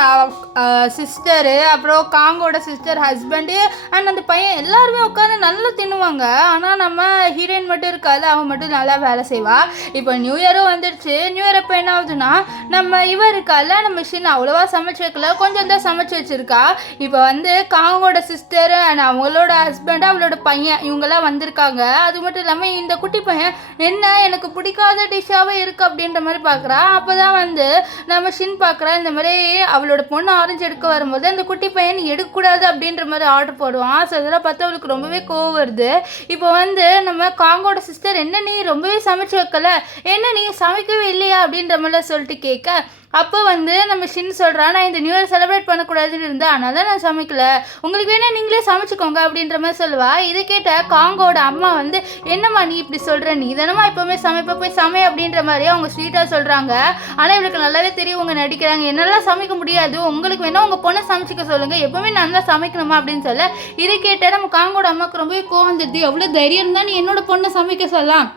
சிஸ்டரு, அப்புறம் காங்கோட சிஸ்டர் ஹஸ்பண்டு அண்ட் அந்த பையன் எல்லாருமே உட்காந்து நல்லா தின்னுவாங்க. ஆனால் நம்ம ஹீரோயின் மட்டும் இருக்காது, அவன் மட்டும் நல்லா வேலை செய்வா. இப்போ நியூ இயரும் வந்துடுச்சு. நியூ இயர் அப்போ என்ன ஆகுதுன்னா, நம்ம இவ இருக்கால நம்ம ஷின் அவ்வளோவா சமைச்சு வைக்கல, கொஞ்சம் தான் சமைச்சு வச்சுருக்கா. இப்போ வந்து காங்கோட சிஸ்டரு அண்ட் அவங்களோட ஹஸ்பண்டு அவளோட பையன் இவங்கெல்லாம் வந்திருக்காங்க. அது மட்டும் இல்லாமல் இந்த குட்டி பையன் என்ன எனக்கு பிடிக்காத டிஷ்ஷாகவே இருக்குது அப்படின்ற மாதிரி பார்க்குறா. அப்போ தான் வந்து நம்ம ஷின் பார்க்குறா, இந்த மாதிரி அவளோட பொண்ணு ஆரஞ்சு எடுக்க வரும்போது அந்த குட்டி பையன் எடுக்கக்கூடாது அப்படின்ற மாதிரி ஆர்டர் போடுவான். ஸோ இதெல்லாம் பார்த்து அவளுக்கு ரொம்பவே கோவம் வருது. இப்போ வந்து நம்ம காங்கோட சிஸ்டர் என்ன நீ ரொம்பவே சமைச்சு வைக்கல, என்ன நீ சமைக்கவே இல்லையா அப்படின்ற மாதிரிலாம் சொல்லிட்டு கேட்க, அப்போ வந்து நம்ம ஷின் சொல்கிறா, நான் இந்த நியூ இயர் செலிப்ரேட் பண்ணக்கூடாதுன்னு இருந்தேன், ஆனால் தான் நான் சமைக்கல, உங்களுக்கு வேணால் நீங்களே சமைச்சிக்கோங்க அப்படின்ற மாதிரி சொல்லுவா. இதை கேட்ட காங்கோட அம்மா வந்து என்னம்மா நீ இப்படி சொல்கிற, நீ தானம்மா எப்போவுமே சமைப்ப போய் சமை அப்படின்ற மாதிரி அவங்க ஸ்வீட்டாக சொல்கிறாங்க. ஆனால் இவளுக்கு நல்லாவே தெரியும் இவங்க நடிக்கிறாங்க, என்னெல்லாம் சமைக்க முடியாது, உங்களுக்கு வேணால் உங்கள் பொண்ணை சமைச்சிக்க சொல்லுங்கள், எப்போவுமே நல்லா சமைக்கணுமா அப்படின்னு சொல்ல, இதை கேட்டால் நம்ம காங்கோட அம்மாவுக்கு ரொம்பவே கோவம் வந்துடுது. எவ்வளோ தைரியம் இருந்தால் நீ என்னோட பொண்ணை சமைக்க சொல்லலாம்,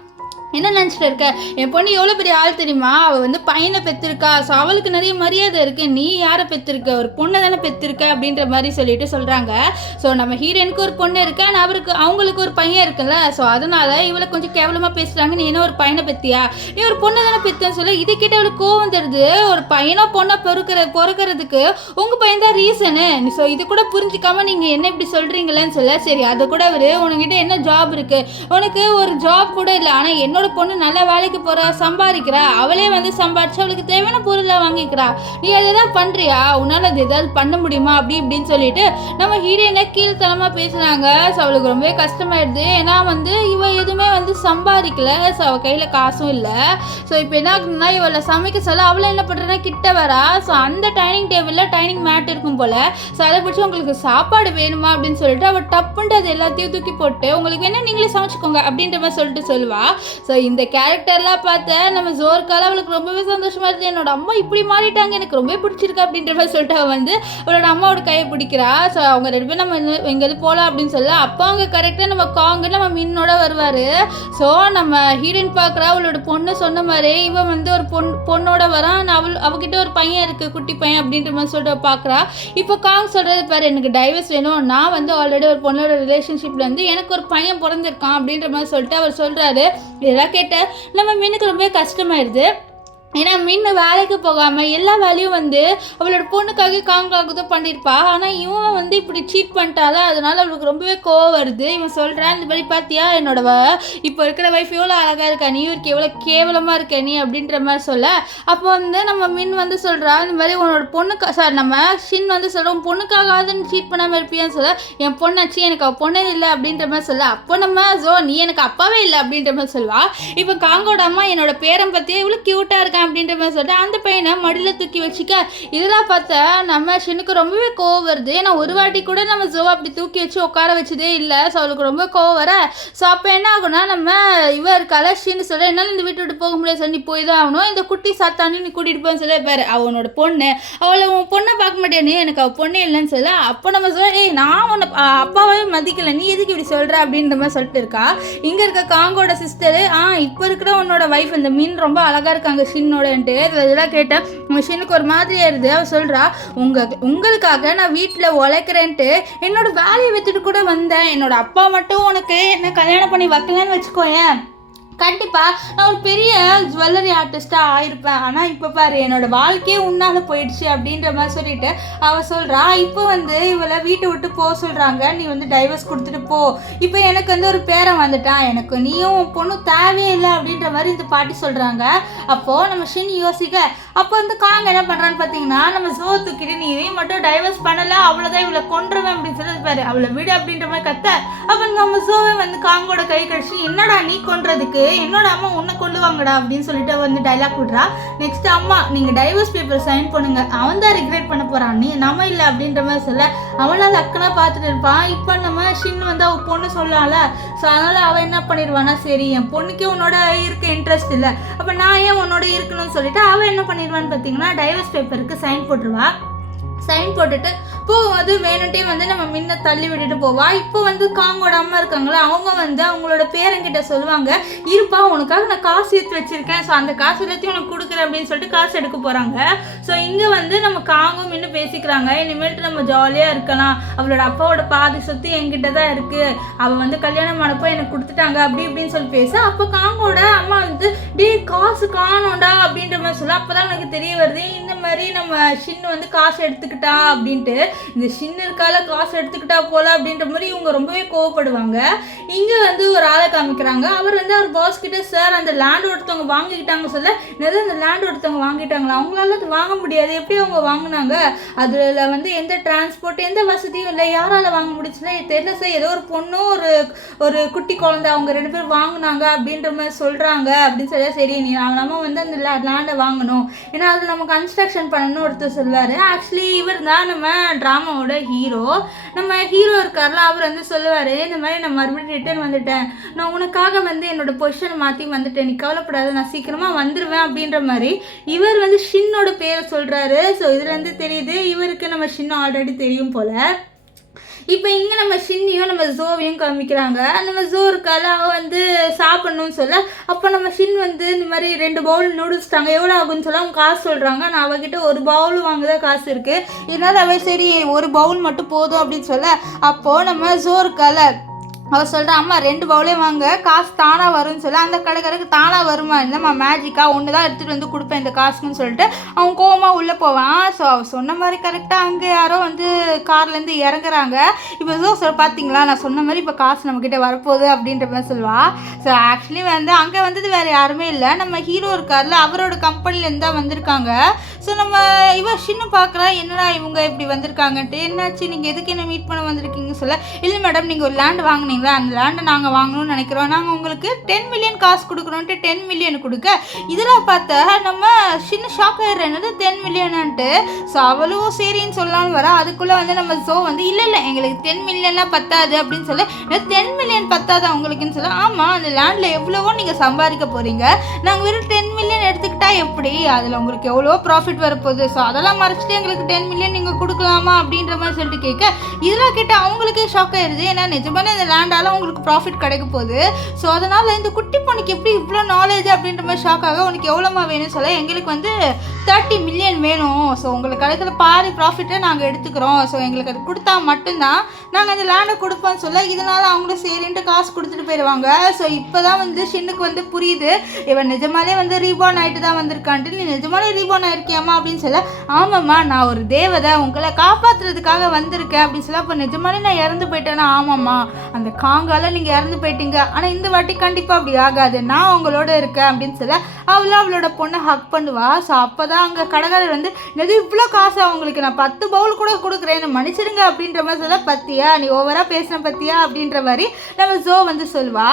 என்ன நினச்சிட்டு இருக்க, என் பொண்ணு எவ்வளோ பெரிய ஆள் தெரியுமா, அவள் வந்து பையனை பெற்றிருக்கா, ஸோ அவளுக்கு நிறைய மரியாதை இருக்குது, நீ யாரை பெற்றிருக்க, ஒரு பொண்ணை தானே பெற்றிருக்க அப்படின்ற மாதிரி சொல்லிட்டு சொல்கிறாங்க. ஸோ நம்ம ஹீரோயினுக்கு ஒரு பொண்ணு இருக்கு அண்ட் அவங்களுக்கு ஒரு பையன் இருக்குல்ல, ஸோ அதனால இவளை கொஞ்சம் கேவலமாக பேசுகிறாங்க, நீ என்ன ஒரு பையனை பெற்றியா, நீ ஒரு பொண்ணை தானே பெற்றன்னு சொல்ல, இதை கிட்ட அவளுக்கு கோவம் தருது, ஒரு பையனோ பொண்ணை பொறுக்கிறதுக்கு உங்கள் பையன் தான் ரீசனு, ஸோ இது கூட புரிஞ்சிக்காமல் நீங்கள் என்ன இப்படி சொல்கிறீங்களேன்னு சொல்ல, சரி அதை கூட உனக்கிட்ட என்ன ஜாப் இருக்குது, உனக்கு ஒரு ஜாப் கூட இல்லை, ஆனால் என்னோட என்னோட பொண்ணு நல்லா வேலைக்கு போகிறா, சம்பாதிக்கிறா, அவளே வந்து சம்பாதிச்சு அவளுக்கு தேவையான பொருளை வாங்கிக்கிறா, நீ அதெல்லாம் பண்ணுறியா, உன்னால் அது ஏதாவது பண்ண முடியுமா அப்படி இப்படின்னு சொல்லிட்டு நம்ம ஹீரோயினை கீழ்த்தனமாக பேசுகிறாங்க. ஸோ அவளுக்கு ரொம்பவே கஷ்டமாயிடுது. ஏன்னா வந்து இவ எதுவுமே வந்து சம்பாதிக்கல, ஸோ அவள் கையில் காசும் இல்லை. ஸோ இப்போ என்ன ஆகுதுன்னா இவளை சமைக்க சொல்ல அவளை என்ன பண்ணுறேன்னா கிட்ட வரா. ஸோ அந்த டைனிங் டேபிளில் டைனிங் மேட் இருக்கும் போல். ஸோ அதை பிடிச்சி உங்களுக்கு சாப்பாடு வேணுமா அப்படின்னு சொல்லிட்டு அவள் டப்புன்ட்டு அது எல்லாத்தையும் தூக்கி போட்டு உங்களுக்கு வேணா நீங்களே சமைச்சுக்கோங்க அப்படின்ற மாதிரி சொல்லிட்டு சொல்லுவா. ஸோ இந்த கேரக்டர்லாம் பார்த்த நம்ம ஜோர்க்கால அவளுக்கு ரொம்பவே சந்தோஷமா இருந்துச்சு. என்னோட அம்மா இப்படி மாறிட்டாங்க, எனக்கு ரொம்பவே பிடிச்சிருக்கு அப்படின்ற மாதிரி சொல்லிட்டு அவள் வந்து அவளோட அம்மாவோட கையை பிடிக்கிறா. ஸோ அவங்க 2 பேரும் நம்ம எங்கேயாவது போகலாம் அப்படின்னு சொல்ல அப்போ அவங்க கரெக்டாக நம்ம காங்கு நம்ம மின்னோட வருவார். ஸோ நம்ம ஹீரோயின் பார்க்குறா, அவளோட பொண்ணு சொன்ன மாதிரி இவன் வந்து ஒரு பொண்ணோட வரான், அவகிட்ட ஒரு பையன் இருக்குது, குட்டி பையன் அப்படின்ற மாதிரி சொல்லிட்டு பார்க்குறா. இப்போ காங் சொல்கிறது பாரு, எனக்கு டைவர்ஸ் வேணும், நான் வந்து ஆல்ரெடி ஒரு பொண்ணோட ரிலேஷன்ஷிப்பில் வந்து எனக்கு ஒரு பையன் பிறந்திருக்கான் அப்படின்ற மாதிரி சொல்லிட்டு அவர் சொல்கிறாரு. இதெல்லாம் கேட்ட நம்ம மீனுக்கு ரொம்ப கஷ்டமாயிருது. ஏன்னா மின்னு வேலைக்கு போகாமல் எல்லா வேலையும் வந்து அவளோட பொண்ணுக்காக காங்காக தான் பண்ணியிருப்பா. ஆனால் இவன் வந்து இப்படி சீட் பண்ணிட்டால, அதனால அவளுக்கு ரொம்பவே கோவம் வருது. இவன் சொல்கிறான், இந்த மாதிரி பார்த்தியா என்னோட இப்போ இருக்கிற வைஃப் எவ்வளோ அழகாக இருக்கா, நீ இருக்கு எவ்வளோ கேவலமாக இருக்க நீ அப்படின்ற மாதிரி சொல்ல அப்போ வந்து நம்ம மின் வந்து சொல்கிறா, இந்த மாதிரி உன்னோட பொண்ணுக்கு நம்ம ஷின் வந்து சொல்கிறோம் பொண்ணுக்காகாவது சீட் பண்ணாமல் இருப்பியான்னு சொல்ல, என் பொண்ணாச்சு எனக்கு அவள் பொண்ணே இல்லை அப்படின்ற மாதிரி சொல்ல அப்போ நம்ம நீ எனக்கு அப்பாவே இல்லை அப்படின்ற மாதிரி சொல்லுவா. இப்போ காங்கோட அம்மா என்னோட பேரன் பற்றியே இவ்வளோ க்யூட்டாக இருக்கேன் அப்படின்ற மாதிரி சொல்லிட்டு அந்த பையனை மடியில் தூக்கி வச்சுக்க. இதெல்லாம் பார்த்தா நம்ம ஷினுக்கு ரொம்பவே கோவம் வருது. ஏன்னா ஒரு வாட்டி கூட நம்ம ஜோவை அப்படி தூக்கி வச்சு உட்கார வச்சதே இல்லை. ஸோ அவளுக்கு ரொம்ப கோவம் வர. ஸோ அப்போ என்ன ஆகுனா நம்ம இருக்கால ஷின்னு சொல்ல, என்னால் இந்த வீட்டு விட்டு போக முடியாது சார், நீ போய் தான் ஆகணும், இந்த குட்டி சாத்தானி நீ கூட்டிகிட்டு போன்னு சொல்ல பாரு, அவனோட பொண்ணு, அவளை உன் பொண்ணை பார்க்க மாட்டேன்னு எனக்கு அவள் பொண்ணே இல்லைன்னு சொல்ல அப்போ நம்ம சொல்ல, நான் உன்னை அப்பாவே மதிக்கலை, நீ எதுக்கு இப்படி சொல்கிற அப்படின்ற மாதிரி சொல்லிட்டு இருக்கா. இங்கே இருக்க காங்கோட சிஸ்டரு, இப்போ இருக்கிற உன்னோட ஒய்ஃப் இந்த மீன் ரொம்ப அழகாக இருக்காங்க ஷின்னோடன்ட்டு இதெல்லாம் கேட்டேன். ஷின்னுக்கு ஒரு மாதிரியா இருது. அவள் சொல்கிறா, உங்களுக்காக நான் வீட்டில் உழைக்கிறேன்ட்டு என்னோட வேலையை விட்டுட்டு கூட வந்தேன், என்னோட அப்பா மட்டும் உனக்கு என்ன கல்யாணம் பண்ணி வைக்கலன்னு வச்சுக்கோயேன், கண்டிப்பாக நான் ஒரு பெரிய ஜுவல்லரி ஆர்டிஸ்ட்டாக ஆயிருப்பேன். ஆனால் இப்போ பாரு என்னோடய வாழ்க்கையே உன்னால் போயிடுச்சு அப்படின்ற மாதிரி சொல்லிட்டு அவள் சொல்கிறா. இப்போ வந்து இவளை வீட்டை விட்டு போக சொல்கிறாங்க, நீ வந்து டைவர்ஸ் கொடுத்துட்டு போ, இப்போ எனக்கு வந்து ஒரு பேரன் வந்துட்டான், எனக்கு நீயும் பொண்ணும் தேவையே இல்லை அப்படின்ற மாதிரி இந்த பாட்டி சொல்கிறாங்க. அப்போது நம்ம ஷின் யோசிக்க, அப்போ வந்து காங்க என்ன பண்ணுறான்னு பார்த்தீங்கன்னா நம்ம ஜோ தூக்கிட்டு நீ இதையும் மட்டும் டைவர்ஸ் பண்ணலை அவ்வளோதான் இவளை கொன்றுவேன் அப்படின்னு சொல்லி பாரு அவளை விடு அப்படின்ற மாதிரி கத்த. அப்போ நம்ம ஜோவை வந்து காங்கோட கை கழிச்சு, என்னடா நீ கொன்றதுக்கு என்னோட அம்மா உன்னை கொள்ளுவாங்கடா அப்படின்னு சொல்லிட்டு வந்து டைலாக் விடுறா. நெக்ஸ்ட் அம்மா நீங்கள் டைவர்ஸ் பேப்பர் சைன் பண்ணுங்க, அவன் தான் ரிக்ரெட் பண்ண போகிறான், நீ நம்ம இல்லை அப்படின்ற மாதிரி சொல்ல அவனால் அக்கனா பார்த்துட்டு இருப்பான். இப்போ நம்ம ஷின் வந்து அவள் பொண்ணு சொல்லல. ஸோ அதனால் அவள் என்ன பண்ணிடுவானா, சரி என் பொண்ணுக்கே உன்னோட இருக்க இன்ட்ரெஸ்ட் இல்லை, அப்போ நான் ஏன் உன்னோட இருக்கணும்னு சொல்லிட்டு அவள் என்ன பண்ணிடுவான்னு பார்த்தீங்கன்னா டைவர்ஸ் பேப்பருக்கு சைன் போட்டுருவா. சைன் போட்டுட்டு போகும்போது வேணுன்ட்டே வந்து நம்ம முன்ன தள்ளி விட்டுட்டு போவா. இப்போ வந்து காங்கோட அம்மா இருக்காங்களா, அவங்க வந்து அவங்களோட பேரங்கிட்ட சொல்லுவாங்க, இருப்பா உனக்காக நான் காசு எடுத்து வச்சிருக்கேன், ஸோ அந்த காசு எல்லாத்தையும் உனக்கு கொடுக்குறேன் அப்படின்னு சொல்லிட்டு காசு எடுக்க போகிறாங்க. ஸோ இங்கே வந்து நம்ம காங்கும் இன்னும் பேசிக்கிறாங்க, இனிமேல்ட்டு நம்ம ஜாலியாக இருக்கலாம், அவளோட அப்பாவோட பாதி சொத்து என்கிட்ட தான் இருக்குது, அவள் வந்து கல்யாணம் ஆனப்போ எனக்கு கொடுத்துட்டாங்க அப்படி இப்படின்னு சொல்லி பேச. அப்போ காங்கோட அம்மா வந்து டே காசு காணோண்டா அப்படின்ற மாதிரி சொல்ல. அப்போ தான் எனக்கு தெரிய வருது, இந்த மாதிரி நம்ம ஷின் வந்து காசு எடுத்துக்கிட்டா அப்படின்ட்டு, இந்த ஷின்னுக்கால காசு எடுத்துக்கிட்டா போல அப்படின்ற மாதிரி இவங்க ரொம்பவே கோவப்படுவாங்க. இங்கே வந்து ஒரு ஆளை காமிக்கிறாங்க, அவர் வந்து அவர் பாஸ் கிட்ட, சார் அந்த லேண்ட் ஒருத்தவங்க வாங்கிக்கிட்டாங்க சொல்ல, நிறைய அந்த லேண்ட் ஒருத்தவங்க வாங்கிட்டாங்களா, அவங்களால அது வாங்க முடியாது, எப்படி அவங்க வாங்கினாங்க, அதில் வந்து எந்த டிரான்ஸ்போர்ட் எந்த வசதியும் இல்லை, யாரால் வாங்க முடிச்சுன்னா தெரியல சார், ஏதோ ஒரு பொண்ணும் ஒரு குட்டி குழந்தை அவங்க 2 பேர் வாங்கினாங்க அப்படின்ற மாதிரி சொல்கிறாங்க அப்படின்னு சொல்ல, சரி நீ நம்ம வந்து அந்த லேண்டை வாங்கணும், ஏன்னா அதில் நம்ம கன்ஸ்ட்ரக்ஷன் பண்ணணும்னு ஒருத்தர் சொல்லுவார். ஆக்சுவலி இவர் தான் நம்ம ட்ராமாவோட ஹீரோ. நம்ம ஹீரோ இருக்கார்ல, அவர் வந்து சொல்லுவார், இந்த மாதிரி நான் மறுபடியும் ரிட்டர்ன் வந்துட்டேன், நான் உனக்காக வந்து என்னோட பொசிஷனை மாற்றி வந்துட்டேன், நீ கவலைப்படாத, நான் சீக்கிரமாக வந்துடுவேன் அப்படின்ற மாதிரி இவர் வந்து ஷின்னோட பேரை சொல்கிறாரு. ஸோ இதுலேருந்து தெரியுது இவருக்கு நம்ம ஷின் ஆல்ரெடி தெரியும் போல். இப்போ இங்கே நம்ம ஷின்னையும் நம்ம ஜோவையும் காமிக்கிறாங்க. நம்ம ஜோ இருக்கால, அவள் வந்து சாப்பிட்ணுன்னு சொல்ல, அப்போ நம்ம ஷின் வந்து இந்த மாதிரி 2 பவுல் நூடுல்ஸ் தாங்க எவ்வளோ ஆகுன்னு சொல்ல அவங்க காசு சொல்கிறாங்க. நான் அவகிட்ட 1 பவுல் வாங்குதான் காசு இருக்குது, இதனால் அவள் சரி 1 பவுல் மட்டும் போதும் அப்படின்னு சொல்ல, அப்போது நம்ம ஜோ இருக்கால அவர் சொல்கிறா, அம்மா 2 பவுலே வாங்க, காசு தானாக வரும்னு சொல்லி அந்த கடைக்காரருக்கு தானாக வருமா, இல்லைம்மா மேஜிக்காக ஒன்று தான் எடுத்துகிட்டு வந்து கொடுப்பேன் இந்த காசுன்னு சொல்லிட்டு அவன் கோவமாக உள்ளே போவான். ஸோ அவர் சொன்ன மாதிரி கரெக்டாக அங்கே யாரோ வந்து கார்லேருந்து இறங்குறாங்க. இப்போ பார்த்தீங்களா நான் சொன்ன மாதிரி இப்போ காசு நம்மக்கிட்ட வரப்போகுது அப்படின்ற மாதிரி சொல்லுவாள். ஸோ ஆக்சுவலி வந்து அங்கே வந்தது வேறு யாருமே இல்லை, நம்ம ஹீரோ இருக்கார்ல அவரோட கம்பெனிலேருந்து தான் வந்திருக்காங்க. ஸோ நம்ம ஷின்னு பார்க்குறா, என்னடா இவங்க இப்படி வந்திருக்காங்கன்ட்டு. என்னாச்சு, நீங்கள் எதுக்கு என்ன மீட் பண்ண வந்திருக்கீங்கன்னு சொல்ல, இல்லை மேடம் நீங்கள் ஒரு லேண்டு வாங்கினீங்களா, அந்த லேண்டை நாங்கள் வாங்கணும்னு நினைக்கிறோம், நாங்கள் உங்களுக்கு 10 மில்லியன் காசு கொடுக்குறோன்ட்டு 10 மில்லியன் கொடுக்க, இதெல்லாம் பார்த்தா நம்ம ஷின்னு ஷாக் ஆகிடுறேன்னு 10 மில்லியனான்ட்டு. ஸோ அவளும் சரின்னு சொல்லலான்னு வர, அதுக்குள்ளே வந்து நம்ம வந்து இல்லை எங்களுக்கு 10 மில்லியன்லாம் பத்தாது அப்படின்னு சொல்ல, 10 மில்லியன் பத்தாது அவங்களுக்குன்னு சொல்ல, ஆமாம் அந்த லேண்டில் எவ்வளவோ நீங்கள் சம்பாதிக்க போகிறீங்க, நாங்கள் வெறும் 10 மில்லியன் எடுத்துக்கிட்டா எப்படி, அதில் உங்களுக்கு எவ்வளோ ப்ராஃபிட் வரப்போகுது, ஸோ அதெல்லாம் மறைச்சிட்டு எங்களுக்கு 10 மில்லியன் நீங்கள் கொடுக்கலாமா அப்படின்ற மாதிரி சொல்லிட்டு கேட்க, இதெல்லாம் கேட்டால் அவங்களுக்கே ஷாக் ஆயிடுது. ஏன்னா நிஜமான இந்த லேண்டால் உங்களுக்கு ப்ராஃபிட் கிடைக்க போகுது, ஸோ அதனால் இந்த குட்டி பொண்ணுக்கு எப்படி இவ்வளோ நாலேஜ் அப்படின்ற மாதிரி ஷாக் ஆக, உனக்கு எவ்வளோமா வேணும்னு சொல்ல, எங்களுக்கு வந்து 30 மில்லியன் வேணும், ஸோ உங்களுக்கு கிடைக்கிற பாதி ப்ராஃபிட்டை நாங்கள் எடுத்துக்கிறோம், ஸோ எங்களுக்கு அது கொடுத்தா மட்டும்தான் நாங்கள் அந்த லேண்டை கொடுப்போம்னு சொல்ல, இதனால் அவங்களும் சரின்ட்டு காசு கொடுத்துட்டு போயிடுவாங்க. ஸோ இப்போ தான் வந்து ஷின்னுக்கு வந்து புரியுது, இவன் நிஜமாலே வந்து ரீபார்ன் ஆகிட்டு தான் வந்திருக்கான்ட்டு. நீ நிஜமாலே ரீபார்ன் ஆயிருக்கியாமா அப்படின்னு சொல்ல, ஆமாம்மா நான் ஒரு தேவதை உங்களை காப்பாற்றுறதுக்காக வந்திருக்கேன் அப்படின்னு சொல்ல, அப்போ நிஜமாலே நான் இறந்து போயிட்டேன்னா, ஆமாம்மா அந்த காங்கால நீங்கள் இறந்து போயிட்டீங்க, ஆனால் இந்த வாட்டி கண்டிப்பாக அப்படி ஆகாது, நான் உங்களோட இருக்கேன் அப்படின்னு சொல்ல, அவளோட பொண்ணை ஹக் பண்ணுவா. ஸோ அப்போ தான் அங்கே கடைக்காரர் வந்து, எது இவ்வளோ காசு அவங்களுக்கு நான் 10 பவுல் கூட கொடுக்குறேன்னு மன்னிச்சிடுங்க அப்படின்ற மாதிரி சொல்ல, பத்தியா நீ ஓவராக பேசின பத்தியா அப்படின்ற மாதிரி நம்ம வந்து சொல்வா.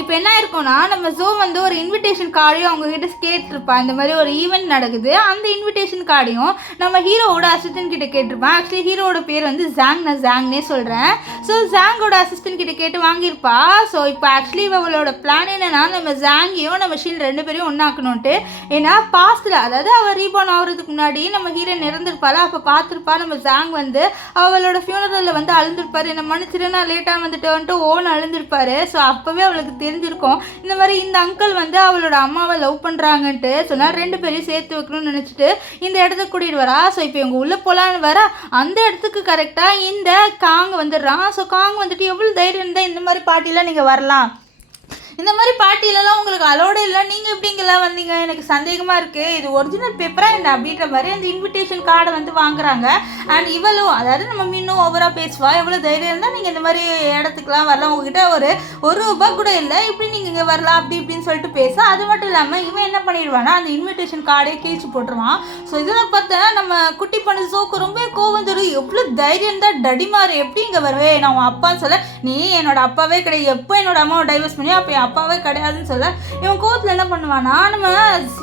இப்போ என்ன இருக்கும்னா, நம்ம வந்து ஒரு இன்விடேஷன் கார்டையும் அவங்ககிட்ட கேட்டிருப்பா, இந்த மாதிரி ஒரு ஈவெண்ட் நடக்குது, அந்த இன்விடேஷன் கார்டையும் நம்ம ஹீரோவோட அசிஸ்டன்ட் கிட்ட கேட்டிருப்பான். ஆக்சுவலி ஹீரோவோட பேர் வந்து நான் ஜாங்னே சொல்கிறேன். ஸோ ஜாங்கோட அசிஸ்டன்ட் கிட்ட கேட்டு வாங்கியிருப்பா. ஸோ இப்போ ஆக்சுவலி அவளோட பிளான் என்னன்னா, நம்ம ஜாங்கையும் நம்ம ஷின் 2 பேரையும் ஒன்றாக்கணுன்ட்டு. ஏன்னா பாஸ்டில், அதாவது அவள் ரீபார்ன் ஆகிறதுக்கு முன்னாடி நம்ம ஹீரோயின் இறந்துருப்பாள், அப்போ பார்த்துருப்பா நம்ம ஜாங் வந்து அவளோட ஃபியூனரலில் வந்து அழுந்திருப்பார், என்ன மன்னிச்சிட்டு நான் லேட்டாக வந்துட்டேன்ட்டு ஓன் அழுந்திருப்பாரு. ஸோ அப்போவே அவளுக்கு தெரிஞ்சிருக்கும் இந்த மாதிரி இந்த அங்கிள் வந்து அவளோட அம்மாவை லவ் பண்ணுறாங்கன்ட்டு. சொன்னால் 2 பேரையும் சேர்த்து வைக்கணும்னு நினச்சிட்டு இந்த இடத்துக்கு கூட்டிகிட்டு வரா. ஸோ இப்போ இவங்க உள்ளே போகலான்னு வர, அந்த இடத்துக்கு கரெக்டாக இந்த காங் வந்துடுறான். ஸோ காங் வந்துட்டு எவ்வளோ தைரியம் இருந்தால் இந்த மாதிரி பார்ட்டிலாம் நீங்கள் வரலாம், இந்த மாதிரி பார்ட்டிலலாம் உங்களுக்கு அலோடு இல்லை, நீங்கள் எப்படிங்கெல்லாம் வந்தீங்க, எனக்கு சந்தேகமாக இருக்குது, இது ஒரிஜினல் பேப்பராக என்ன அப்படின்ற மாதிரி அந்த இன்விடேஷன் கார்டை வந்து வாங்குறாங்க. அண்ட் இவளும், அதாவது நம்ம இன்னும் ஓவராக பேசுவா, எவ்வளோ தைரியம் இருந்தால் நீங்கள் இந்த மாதிரி இடத்துக்குலாம் வரலாம், உங்ககிட்ட ஒரு ரூபா கூட இல்லை, இப்படி நீங்கள் இங்கே வரலாம் அப்படி இப்படின்னு சொல்லிட்டு பேச. அது மட்டும் இல்லாமல் இவன் என்ன பண்ணிடுவானா, அந்த இன்விடேஷன் கார்டே கிழிச்சு போட்டுருவான். ஸோ இதில் பார்த்தா நம்ம குட்டி பண்ண சோக்கு ரொம்ப கோவம் தரும், எவ்வளோ தைரியம் தான் டடிமாறு, எப்படி இங்கே வருவேன், நான் உன் அப்பான்னு சொல்ல, நீ என்னோட அப்பாவே கிடையாது, எப்போ என்னோட அம்மாவை டைவர்ஸ் பண்ணி அப்போ அப்பாவே கிடையாதுன்னு சொல்ல, இவன் கோவத்தில் என்ன பண்ணுவானா, நம்ம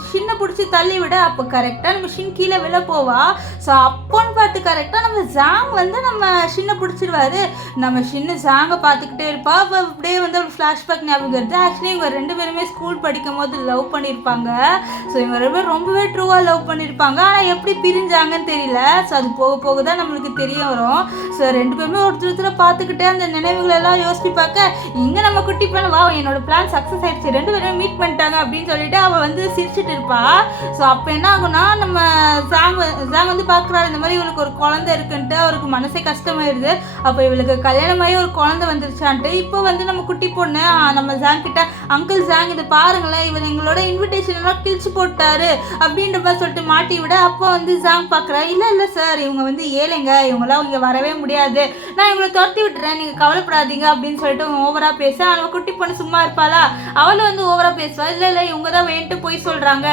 ஷின்னை பிடிச்சி தள்ளி விட, அப்போ கரெக்டாக நம்ம ஷின் கீழே விழ போவா. ஸோ அப்போன்னு பார்த்து கரெக்டாக நம்ம ஜாங் வந்து நம்ம ஷின்னை பிடிச்சிடுவாரு. நம்ம ஷின்னு ஜாங்கை பார்த்துக்கிட்டே இருப்பா. அப்போ அப்படியே வந்து ஒரு ஃப்ளாஷ்பேக் ஞாபகம் வருது. ஆக்சுவலி இவங்க 2 பேருமே ஸ்கூல் படிக்கும் போது லவ் பண்ணியிருப்பாங்க. ஸோ இவங்க 2 பேரும் ரொம்பவே ட்ரூவாக லவ் பண்ணியிருப்பாங்க. ஆனால் எப்படி பிரிஞ்சாங்கன்னு தெரியல. ஸோ அது போக போக தான் நம்மளுக்கு தெரிய வரும். ஸோ 2 பேருமே ஒருத்தர் பார்த்துக்கிட்டே அந்த நினைவுகளெல்லாம் யோசிச்சு பார்க்க, இங்கே நம்ம குட்டி பண்ண வா என்னோட பிளான் சக்ஸஸ் ஆயிடுச்சு, 2 பேரும் மீட் பண்ணிட்டாங்க அப்படின்னு சொல்லிட்டு அவள் வந்து சிரிச்சிட்டு இருப்பா. ஸோ அப்போ என்ன ஆகுனா, நம்ம ஜாங் வந்து பார்க்குறாரு இந்த மாதிரி இவளுக்கு ஒரு குழந்தை இருக்குன்ட்டு. அவருக்கு மனசே கஷ்டமாயிருது. அப்போ இவளுக்கு கல்யாணமாகி ஒரு குழந்தை வந்துருச்சான்ட்டு. இப்போ வந்து நம்ம குட்டி பொண்ணு நம்ம ஜாங் கிட்ட, அங்கிள் ஜாங் இதை பாருங்களேன், இவர் எங்களோட இன்விடேஷன் எல்லாம் கிழிச்சு போட்டாரு அப்படின்ற மாதிரி சொல்லிட்டு மாட்டி விட, அப்போ வந்து ஜாங் பார்க்குறா, இல்லை சார் இவங்க வந்து ஏழைங்க, இவங்களாம் இங்கே வரவே முடியாது, நான் இவங்களை துரத்தி விட்டுறேன், நீங்கள் கவலைப்படாதீங்க அப்படின்னு சொல்லிட்டு ஓவராக பேச, அவன் குட்டி பொண்ணு சும்மா இருப்பாளா, அவளும் வந்து ஓவராக பேசுவா, இல்லை இவங்க தான் வேண்ட்டு போய் சொல்கிறாங்க,